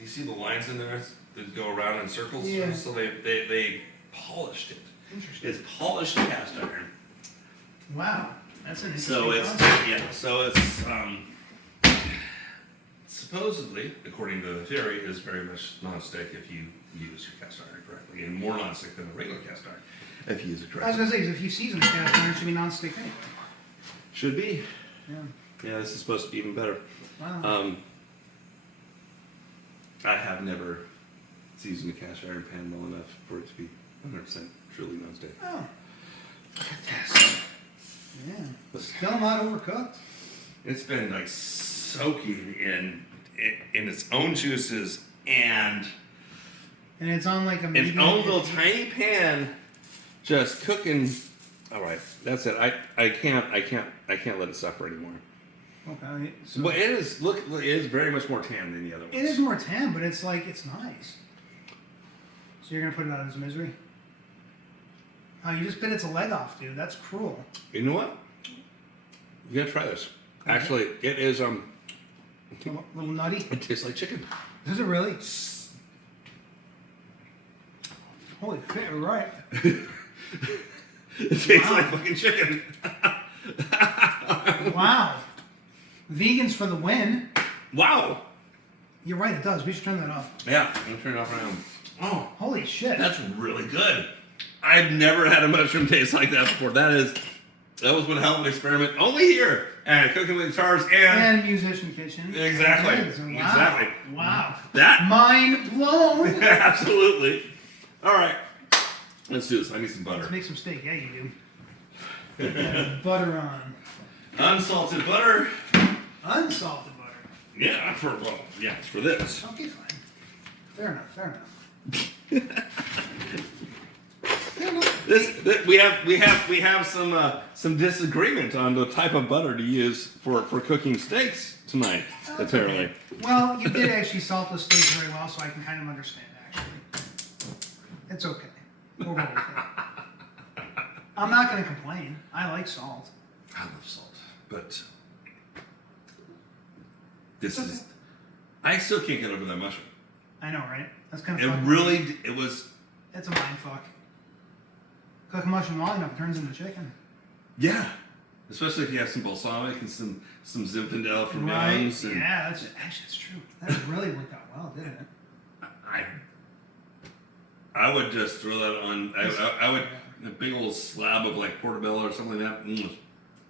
you see the lines in there that go around in circles. Yeah. So they polished it. interesting. It's polished cast iron. Wow. That's an interesting So it's concept. So it's supposedly, according to the theory, is very much non-stick if you use your cast iron correctly, and more non-stick than a regular cast iron if you use it I was correctly. going to say, 'cause if you season the cast iron, it should be non-stick anyway. Should be. Yeah. Yeah, this is supposed to be even better. Wow. I have never seasoned a cast iron pan well enough for it to be 100% truly non-stick. Oh. Fantastic. Yeah. Still not overcooked. It's been like soaking in its own juices and And it's on like a its medium. own little tiny pan, just cooking. All right, that's it. I can't let it suffer anymore. Okay. So But it is it is very much more tan than the other ones. it is more tan, but it's like, it's nice. So you're going to put it out of its misery? Oh, you just bit its leg off, dude. That's cruel. You know what? You gotta try this. Actually, it is A little nutty. It tastes like chicken. Does it really? Holy shit, you're right. It tastes like fucking chicken. Wow. Vegans for the win. Wow. You're right, it does. We should turn that off. Yeah, I'm gonna turn it off right now. Oh, Holy shit. that's really good. I've never had a mushroom taste like that before. That was one hell of an experiment. Only here at Cooking with Guitars And Musician Kitchen. Exactly. Wow. Exactly. Wow. That Mind blown. absolutely. All right, let's do this. I need some butter. Let's make some steak. Yeah, you do. Butter on. Unsalted butter. Unsalted butter. Yeah, it's for this. Okay, fine. Fair enough, fair enough. We have some disagreement on the type of butter to use for cooking steaks tonight. That's apparently. okay. Well, you did actually salt the steak very well, so I can kind of understand, actually. It's okay. We'll go with it. I'm not going to complain. I like salt. I love salt, but this is. I still can't get over that mushroom. I know, right? That's kind It of really. It was. It's a mind fuck. Cook a mushroom long enough, it turns into chicken. Yeah. Especially if you have some balsamic and some Zinfandel from Right? Young's. And Yeah, that's true. That really worked out well, didn't it? I would just throw that on. I would a big old slab of like portobello or something like that.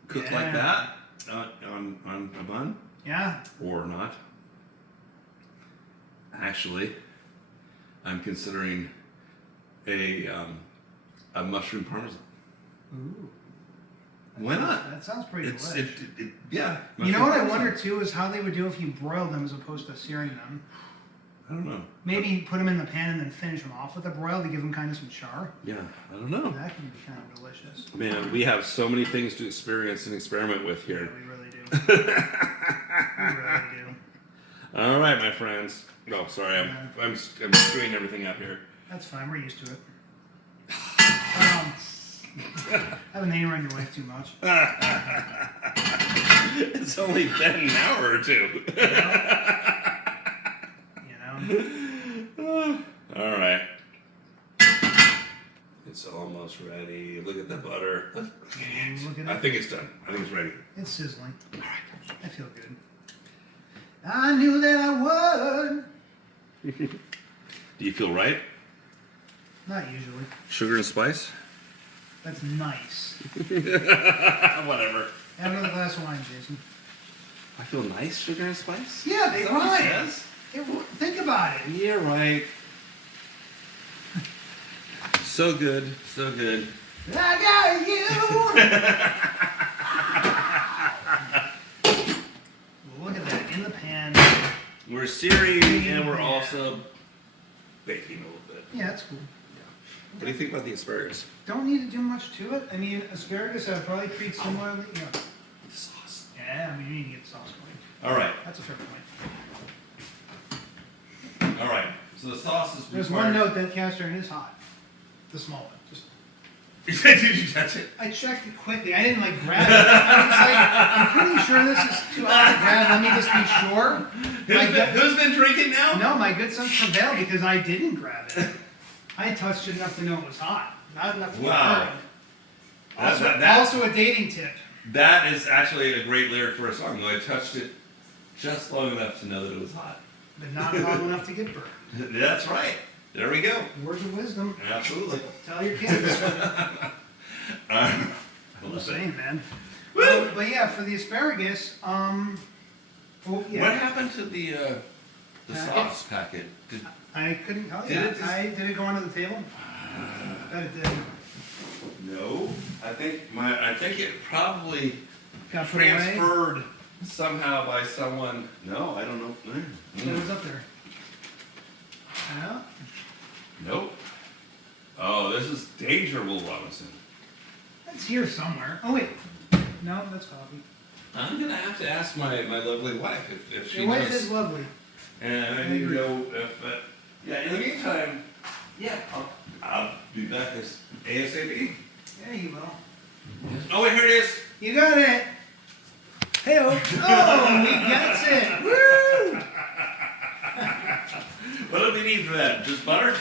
Cooked like that on a bun. Yeah. Or not. Actually, I'm considering a mushroom parmesan. Ooh. Why not? That sounds pretty It's delicious. yeah. You know what I mushroom wonder parmesan. too is how they would do if you broiled them as opposed to searing them. I don't know. Maybe put them in the pan and then finish them off with a broil to give them kind of some char. Yeah, I don't know. That can be kind of delicious. Man, we have so many things to experience and experiment with Yeah, here. we really do. We really do. All right, my friends. No, sorry, I'm screwing everything up here. That's fine. We're used to it. I've been hanging around your wife too much. It's only been an hour or two. You know? All right. It's almost ready. Look at the butter. Look at I it. think it's done. I think it's ready. It's sizzling. All right. I feel good. I knew that I would. Do you feel right? Not usually. Sugar and spice? That's nice. Whatever. Have another glass of wine, Jason. I feel nice, sugar and spice? Yeah, they Is that what it rhyme. says? Think about it. Yeah, right. So good, so good. I got you. Look at that in the pan. We're searing and we're also baking a little bit. Yeah, that's cool. What do you think about the asparagus? Don't need to do much to it. I mean, asparagus I would probably treat similarly. You know. The sauce. Yeah, I mean, you need to get the sauce going. All right, That's a fair point. all right. So the sauce is There's required. one note that cast iron is hot. The small one. Just Did you touch it? I checked it quickly. I didn't like grab it. I was like, I'm pretty sure this is too hot to grab. Let me just be sure. Who's been drinking now? No, my good sense prevailed because I didn't grab it. I touched it enough to know it was hot. Not enough to get Wow. burned. Also, That- also a dating tip. That is actually a great lyric for a song, though. I touched it just long enough to know that it was hot. But not long enough to get burned. That's right. There we go. Words of wisdom. Absolutely. Tell your kids. I I'm love saying, it. man. Woo! But yeah, for the asparagus, oh yeah. What happened to the Packet? sauce packet? I couldn't tell you. Did it just- Did it go under the table? Bet it did. No. I think it probably Got put away. transferred somehow by someone. No, I don't know. It was up there. Yeah. Nope. Oh, this is danger, Will Robinson. It's here somewhere. Oh wait. No, that's coffee. I'm gonna have to ask my lovely wife if she Your wife knows. is lovely. And I need to know if, yeah. In the meantime, yeah, I'll be back as ASAP. Yeah, you will. Oh wait, here it is. You got it. Hey oh, he gets it. Woo! What do we need for that? Just butter?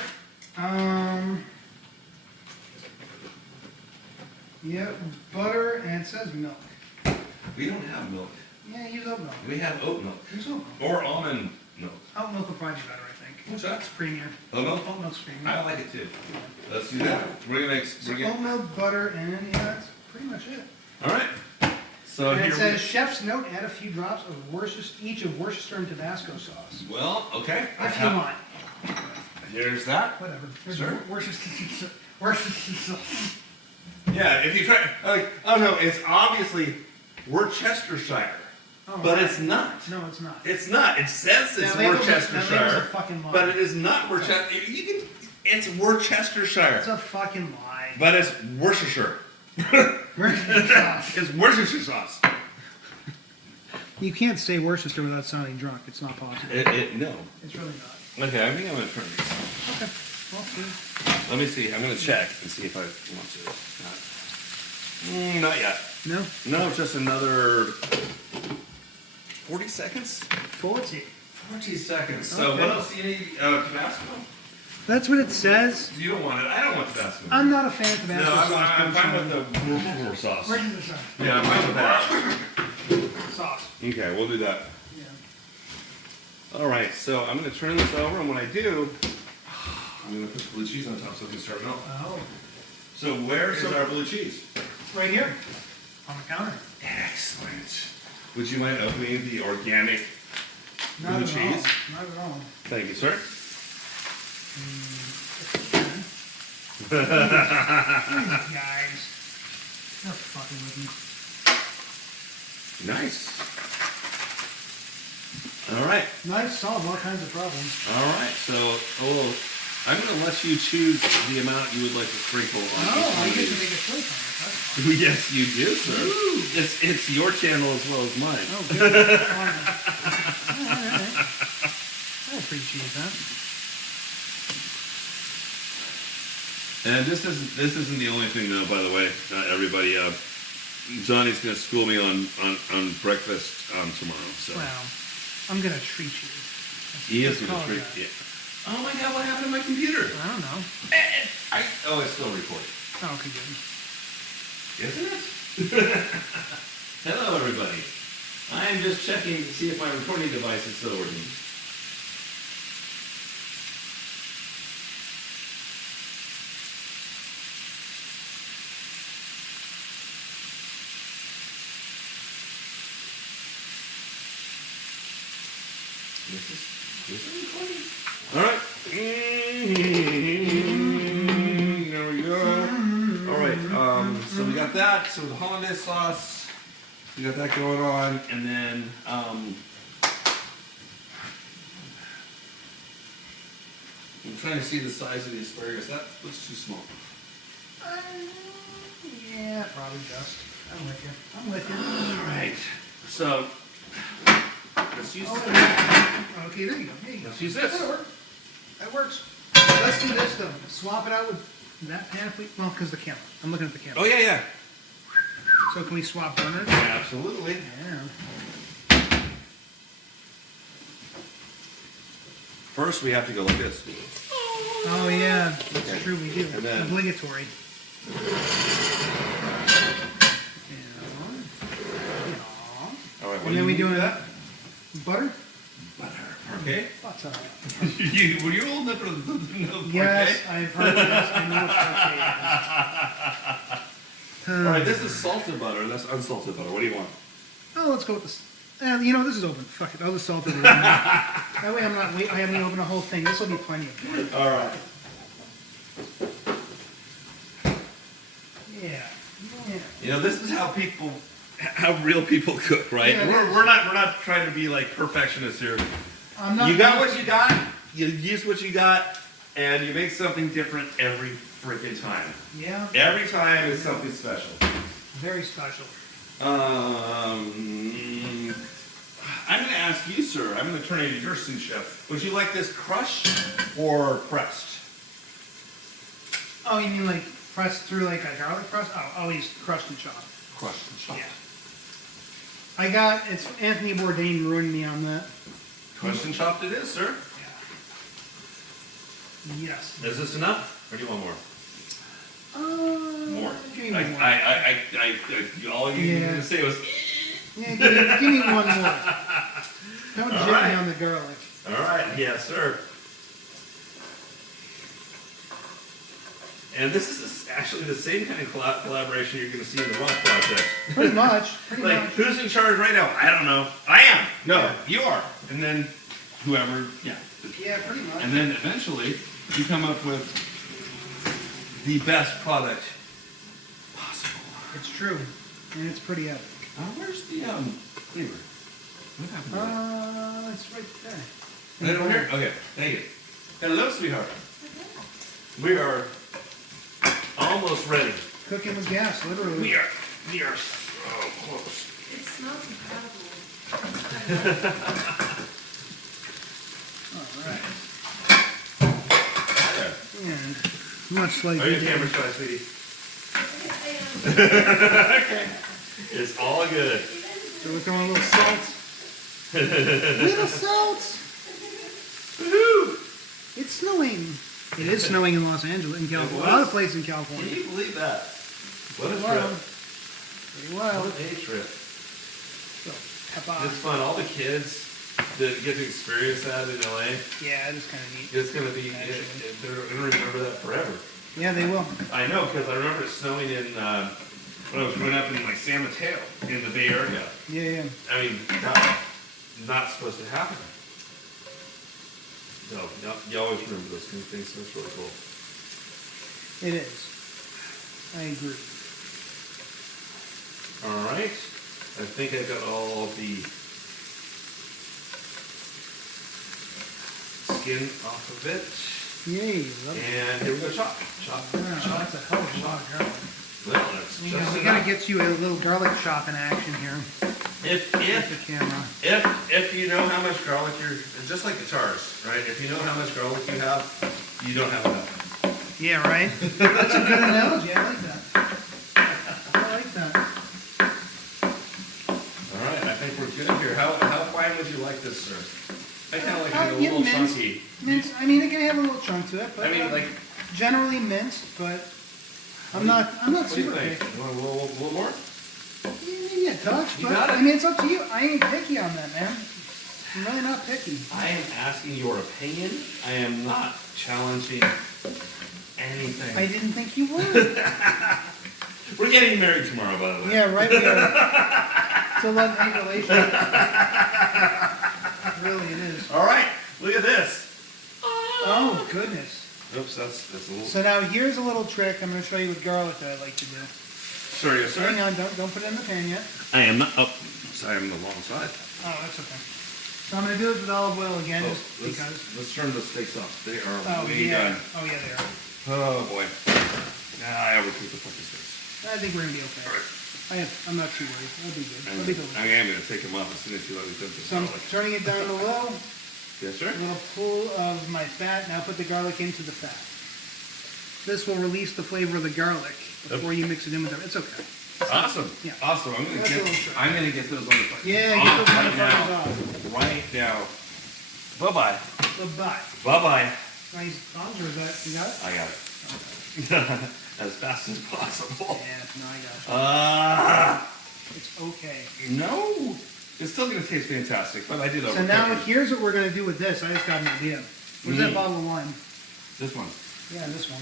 Yeah, butter and it says milk. We don't have milk. Yeah, use oat milk. We have oat milk Use oat milk. or almond milk. Oat milk will probably be better, I think. What's that? It's creamier. Oat milk? Oat milk's creamier. I like it too. Let's do that. We're gonna So bring it. oat milk, butter, and yeah, that's pretty much it. All right. So And here it says, chef's note, add a few drops of each of Worcester and Tabasco sauce. well, okay. If you want. Here's that. Whatever. There's Sure. Worcester sauce. Yeah, if you try, like, oh no, it's obviously Worcestershire, Oh, but right. it's not. No, it's not. It's not. It says it's That label's a Worcestershire, fucking lie. but it is not Worcester. You can. It's Worcestershire, It's a fucking lie. but it's Worcestershire. Worcester sauce. It's Worcestershire sauce. You can't say Worcester without sounding drunk. It's not possible. No. It's really not. Okay, I think I'm gonna turn this. Okay. Well, see. Let me see. I'm gonna check and see if I want to. Not yet. No? No, just another 40 seconds. 40. 40 seconds. So Okay. what else do you need? Tabasco? That's what it says. You don't want it. I don't want Tabasco. I'm not a fan of Tabasco No, sauce. I'm fine personally. with the Worcestershire sauce. Worcester sauce. Yeah, I'm fine with that. Sauce. Okay, we'll do that. Yeah. All right, so I'm going to turn this over, and when I do, I'm going to put the blue cheese on top so it can start melting. Oh. So where is our blue cheese? Right here. On the counter. Excellent. Would you mind opening the organic Not blue at cheese? all. Not at all. Thank you, sir. Guys. You're fucking with me. Nice. All right. Nice, solve all kinds of problems. All right. So, I'm going to let you choose the amount you would like to sprinkle on Oh, each one I of get to these. make a choice on it. That's fun. Yes, you do, sir. Ooh. It's your channel as well as mine. Oh, good. All right. I appreciate that. And this isn't the only thing, though. By the way, everybody, Johnny's going to school me on breakfast tomorrow. So Well, I'm gonna treat you. he is Let's going call to it treat. that. Yeah. Oh my God! What happened to my computer? I don't know. It's still recording. Oh, okay, good. Isn't it? Hello, everybody. I'm just checking to see if my recording device is still working. This is recording. All right. There we go. All right. So we got that. So the hollandaise sauce, we got that going on, and then I'm trying to see the size of the asparagus. That looks too small. Yeah, probably just. I'm with you. I'm with you. All right. So let's use this. Okay, there you go. There you go. Let's use this. That'll work. That works. Let's do this though. Swap it out with that pan if we. Well, because the camera. I'm looking at the camera. Oh yeah. So can we swap burners? Absolutely. Yeah. First, we have to go like this. Oh yeah, that's Okay. true. We do. And then- Obligatory. All right. And then we do that. Butter. Butter. Okay. Butter. Were you old enough to know the Yes, parquet? I've heard this. I know what All right, this is salted butter. That's unsalted butter. What do you want? Oh, let's go with this. You know, this is open. Fuck it. I'll just salt it. That way I'm not wait. I haven't even opened the whole thing. This will be plenty of good. All right. Yeah. You know, this is how real people cook, right? Yeah, it is. we're not trying to be like perfectionists here. I'm not. You got what you got. You use what you got, and you make something different every freaking time. Yeah. Every time is something special. Very special. I'm going to ask you, sir. I'm going to turn you to your sous chef. Would you like this crushed or pressed? Oh, you mean like pressed through like a garlic press? Oh, always crushed and chopped. Crushed and chopped. Yeah. It's Anthony Bourdain ruined me on that. Crushed and chopped it is, sir. Yeah. Yes. Is this enough, or do you want more? More. Give me more. All you needed to say was. Yeah, give me one more. Don't All jit right. me on the garlic. All right, yes, sir. And this is actually the same kind of collaboration you're going to see in the Rock Project. Pretty much. Pretty Like, much. who's in charge right now? I don't know. I am. No, Yeah. you are. And then whoever, yeah. Yeah, pretty much. And then eventually you come up with the best product possible. It's true. And it's pretty epic. Where's the cleaver? What happened to that? It's right there. Right over here? Okay, thank you. Hello, sweetheart. We are almost ready. Cooking with gas, literally. We are so close. It smells incredible. All right. There. And much like Are we you did. camera shy, sweetie? I Okay. It's all good. So we're throwing a little salt. Little salt! Woohoo! It's snowing. It is snowing in Los Angeles, in California. A lot of places in Can California. you believe that? What a Pretty trip. wild. Pretty wild. What a trip. So, pepper. It's fun. All the kids that get to experience that in LA, Yeah, it is kind of neat. it's going to be, they're going to remember that forever. Yeah, they will. I know, because I remember it snowing in, when I was growing up in like San Mateo, in the Bay Area. Yeah, yeah. I mean, that's not supposed to happen. No, you always remember those kind of things. That's really cool. It is. I agree. All right. I think I got all the skin off of it. Yay, love it. And here we go, chop. Chop. Yeah, Chop. that's a hell of a lot of garlic. Well, that's We just gotta enough. get you a little garlic chop in action here If with the camera. If you know how much garlic you're, just like guitars, right? If you know how much garlic you have, you don't have enough. Yeah, right? That's a good analogy. I like that. I like that. All right, I think we're good here. How fine would you like this, sir? I kind of like it a Yeah, little minced. chunky. Minced. I mean, it can have a little chunk to it, but I mean, like, generally minced. But I'm not what do you super think? picky. You want a little more? Maybe a touch, You but got it. I mean, it's up to you. I ain't picky on that, man. I'm really not picky. I am asking your opinion. I am not challenging anything. I didn't think you would. We're getting married tomorrow, by the way. Yeah, right. We are. It's a love-hate relationship. Really, it is. All right, look at this. Oh goodness. Oops, that's a little. So now here's a little trick. I'm going to show you with garlic that I like to do. Sorry, yes, Hang sir. on, don't put it in the pan yet. I am not. Oh, sorry, I'm on the long side. Oh, that's okay. So I'm going to do it with olive oil again, Oh, just because. let's turn the steaks off. They are Oh way yeah. done. Oh yeah, they are. Oh boy. I overcooked the fucking steaks. I think we're going to be okay. All right. I'm not too worried. I'll be good. I'm, I'll be good. I am going to take them off as soon as you let me done this. So I'm turning it down to low. Yes, sir. A little pool of my fat. Now put the garlic into the fat. This will release the flavor of the garlic before you mix it in with it. It's okay. Awesome. Yeah. Awesome. I'm That's a little trick. get those on the fucking Yeah, off get those right motherfuckers now. off. Right now. Bye bye. Bye-bye. Bye bye. Nice pause, or is that, you got it? I got it. As fast as possible. Yeah, no, I got it. It's okay. No. It's still going to taste fantastic, but I did overcook So now it. here's what we're going to do with this. I just got an idea. Where's that Mm. bottle of wine? This one. Yeah, this one.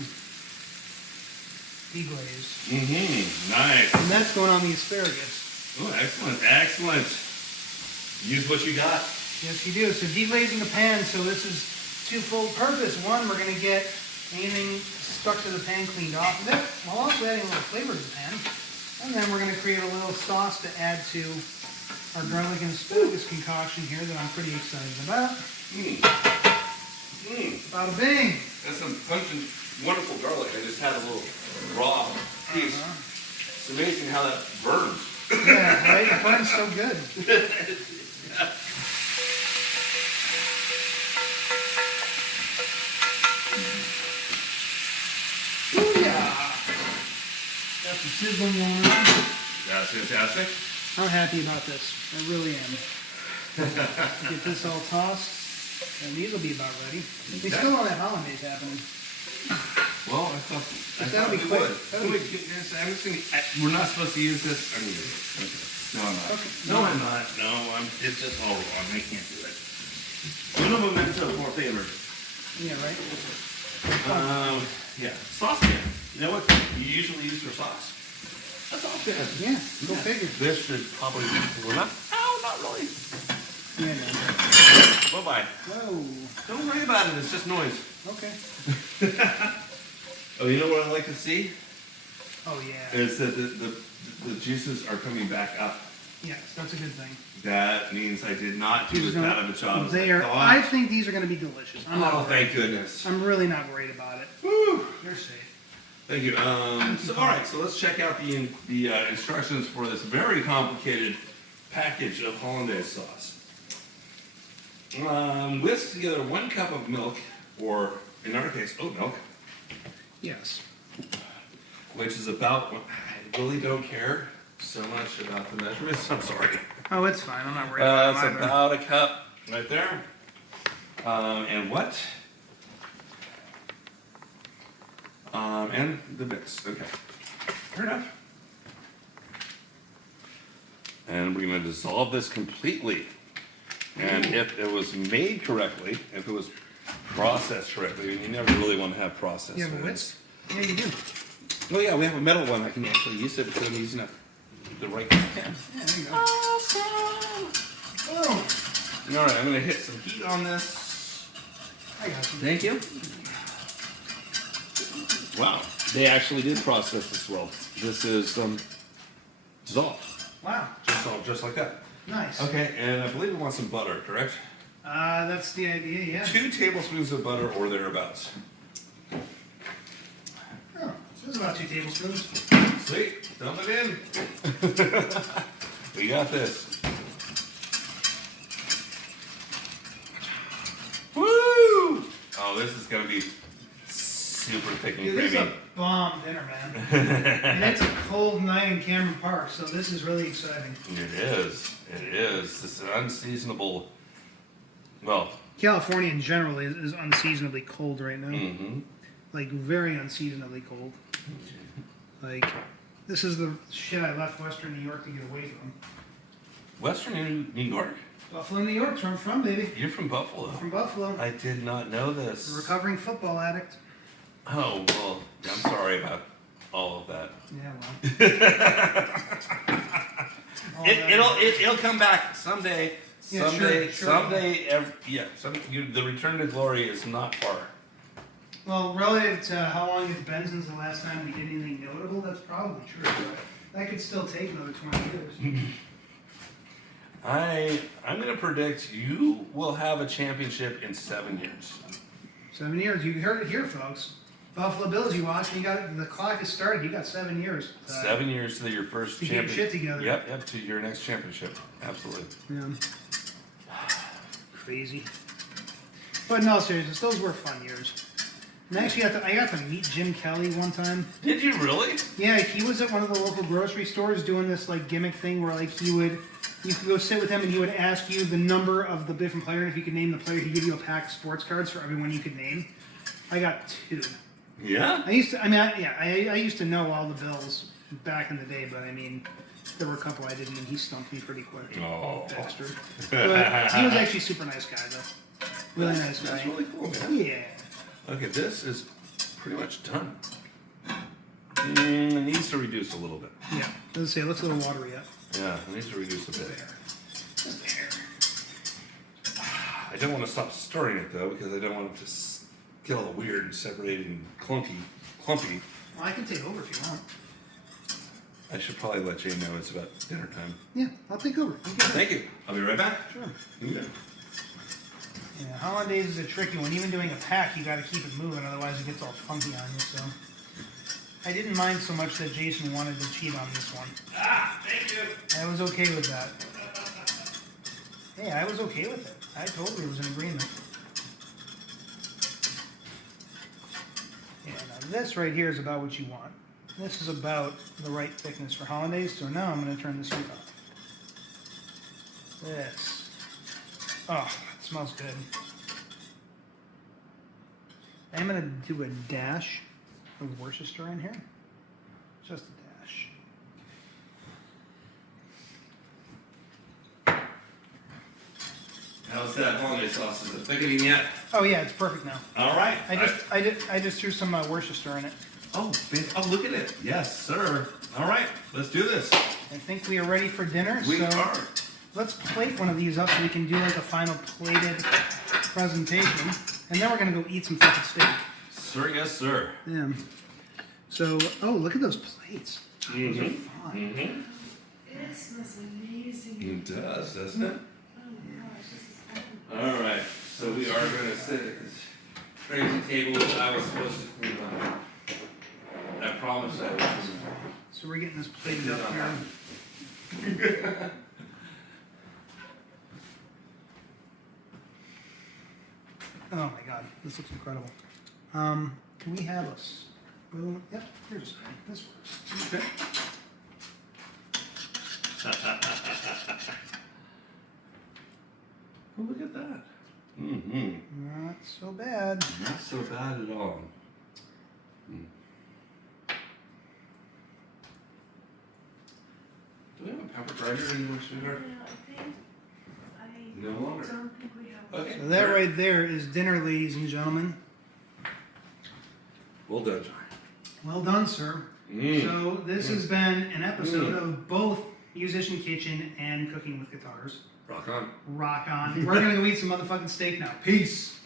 Deglazed. Mm-hmm. Nice. And that's going on the asparagus. Oh, excellent. Excellent. Use what you got. Yes, you do. So deglazing a pan, so this is twofold purpose. One, we're going to get anything stuck to the pan cleaned off of it, while also adding a little flavor to the pan. And then we're going to create a little sauce to add to our garlic and asparagus concoction here that I'm pretty excited about. Mm. Mm. Bada bing! That's some pungent, wonderful garlic. I just had a little raw piece. It's amazing how that burns. Yeah, right? It burns so good. Booyah! Got some sizzling going on. That's fantastic. I'm happy about this. I really am. Get this all tossed, and these will be about ready. They still don't have hollandaise happening. Well, I thought that'll be we quick. would. That'll be- I'm just gonna, we're not supposed to use this. I'm gonna use it. Okay. No, I'm not. Okay. No, I'm not. No, it's just all wrong. I can't do it. Uno momento por favor. Yeah, right? Yeah. Sauce pan. You know what you usually use for sauce? A sauce pan. Yeah, go figure. This should probably be, we're not, oh, not really. Yeah, no. Bye-bye. Whoa. Don't worry about it. It's just noise. Okay. Oh, you know what I like to see? Oh, yeah. Is that the juices are coming back up. Yes, that's a good thing. That means I did not do as bad of a job as They I are. thought. I think these are going to be delicious. I'm not Oh, worried. thank goodness. I'm really not worried about it. Woo. You're safe. Thank you. So, all right, so let's check out the instructions for this very complicated package of hollandaise sauce. Whisk together 1 cup of milk, or in our case, oat milk, Yes. which is about, I really don't care so much about the measurements. I'm sorry. Oh, it's fine. I'm not worried about It's it either. about a cup right there. And what? And the mix. Okay. Fair enough. And we're going to dissolve this completely. And if it was made correctly, if it was processed correctly, and you never really want to have processed You have a things. whisk? Yeah, you do. Oh yeah, we have a metal one. I can actually use it because I'm using the right can. Yeah, there you go. Awesome! Oh, All right, I'm going to hit some heat on this. I I got you. Thank you. Wow, they actually did process this well. This is dissolved. Wow. Dissolved just like that. Nice. Okay, and I believe we want some butter, correct? That's the idea, yeah. 2 tablespoons of butter or thereabouts. Oh, this is about 2 tablespoons. Sweet, dump it in. We got this. Woo! Oh, this is gonna be super thick and Dude, this is creamy. a bomb dinner, man. And it's a cold night in Cameron Park, so this is really exciting. It is. It is. This is unseasonable. Well. California in general is unseasonably cold right now. Mm-hmm. Like, very unseasonably cold. Like, this is the shit I left Western New York to get away from. Western New York? Buffalo, New York, where I'm from, baby. You're from Buffalo. From Buffalo. I did not know this. A recovering football addict. Oh, well, I'm sorry about all of that. Yeah, well. It'll come back someday. Yeah, Someday, sure. someday, the return to glory is not far. Well, relative to how long it's been since the last time we did anything notable, that's probably true. But that could still take another 20 years. I'm going to predict you will have a championship in 7 years. 7 years. You heard it here, folks. Buffalo Bills, you watch, you got the clock has started. You got 7 years. 7 years to your first to get your shit together. Yep, to your next championship. Absolutely. Yeah. Crazy. But in all seriousness, those were fun years. And actually, I got to meet Jim Kelly one time. Did you really? Yeah, he was at one of the local grocery stores doing this like gimmick thing where like you could go sit with him and he would ask you the number of the different player, and if you could name the player, he'd give you a pack of sports cards for everyone you could name. I got 2. Yeah. I used to know all the Bills back in the day, but I mean, there were a couple I didn't, and he stumped me pretty quick. Oh. Bastard. But he was actually a super nice guy, though. Really nice guy. That's really cool, man. Yeah. Okay, this is pretty much done. It needs to reduce a little bit. Yeah. Let's say, let's a little watery up. Yeah, it needs to reduce a bit. There. I don't want to stop stirring it though, because I don't want it to get all weird and separated and clumpy. Well, I can take over if you want. I should probably let Jane know it's about dinner time. Yeah, I'll take over. Thank you. I'll be right back. Sure. Yeah. Yeah, hollandaise is a tricky one. Even doing a pack, you got to keep it moving, otherwise it gets all funky on you. So, I didn't mind so much that Jason wanted to cheat on this one. Thank you. I was okay with that. Hey, I was okay with it. I totally was in agreement. Yeah, now this right here is about what you want. This is about the right thickness for hollandaise. So now I'm going to turn this heat up. This. Oh, it smells good. I'm going to do a dash of Worcester in here. Just a dash. How's that hollandaise sauce? Is it thickening yet? Oh yeah, it's perfect now. All right. I just threw some Worcester in it. Oh, look at it. Yes, sir. All right, let's do this. I think we are ready for dinner. We so are. Let's plate one of these up so we can do like a final plated presentation, and then we're gonna go eat some fucking steak. Sir, yes, sir. Yeah. So, oh, look at those plates. Those are fine. Mm-hmm. It smells amazing. It does, doesn't it? Oh my gosh, this is fun. All right, so we are going to sit at this crazy table that I was supposed to clean up. I promise I will. So we're getting this plated up here. Oh my god, this looks incredible. Can we have a spoon? Yep, here's a spoon. This works. Okay. Oh, look at that. Mm-hmm. Not so bad. Not so bad at all. Mm. Do we have a pepper grinder anymore, sweetheart? Yeah, I No longer. don't think we have. Okay. So that right there is dinner, ladies and gentlemen. Well done, John. Well done, sir. Mm. So this has been an episode of both Musician Kitchen and Cooking with Guitars. Rock on. Rock on. We're gonna go eat some motherfucking steak now. Peace.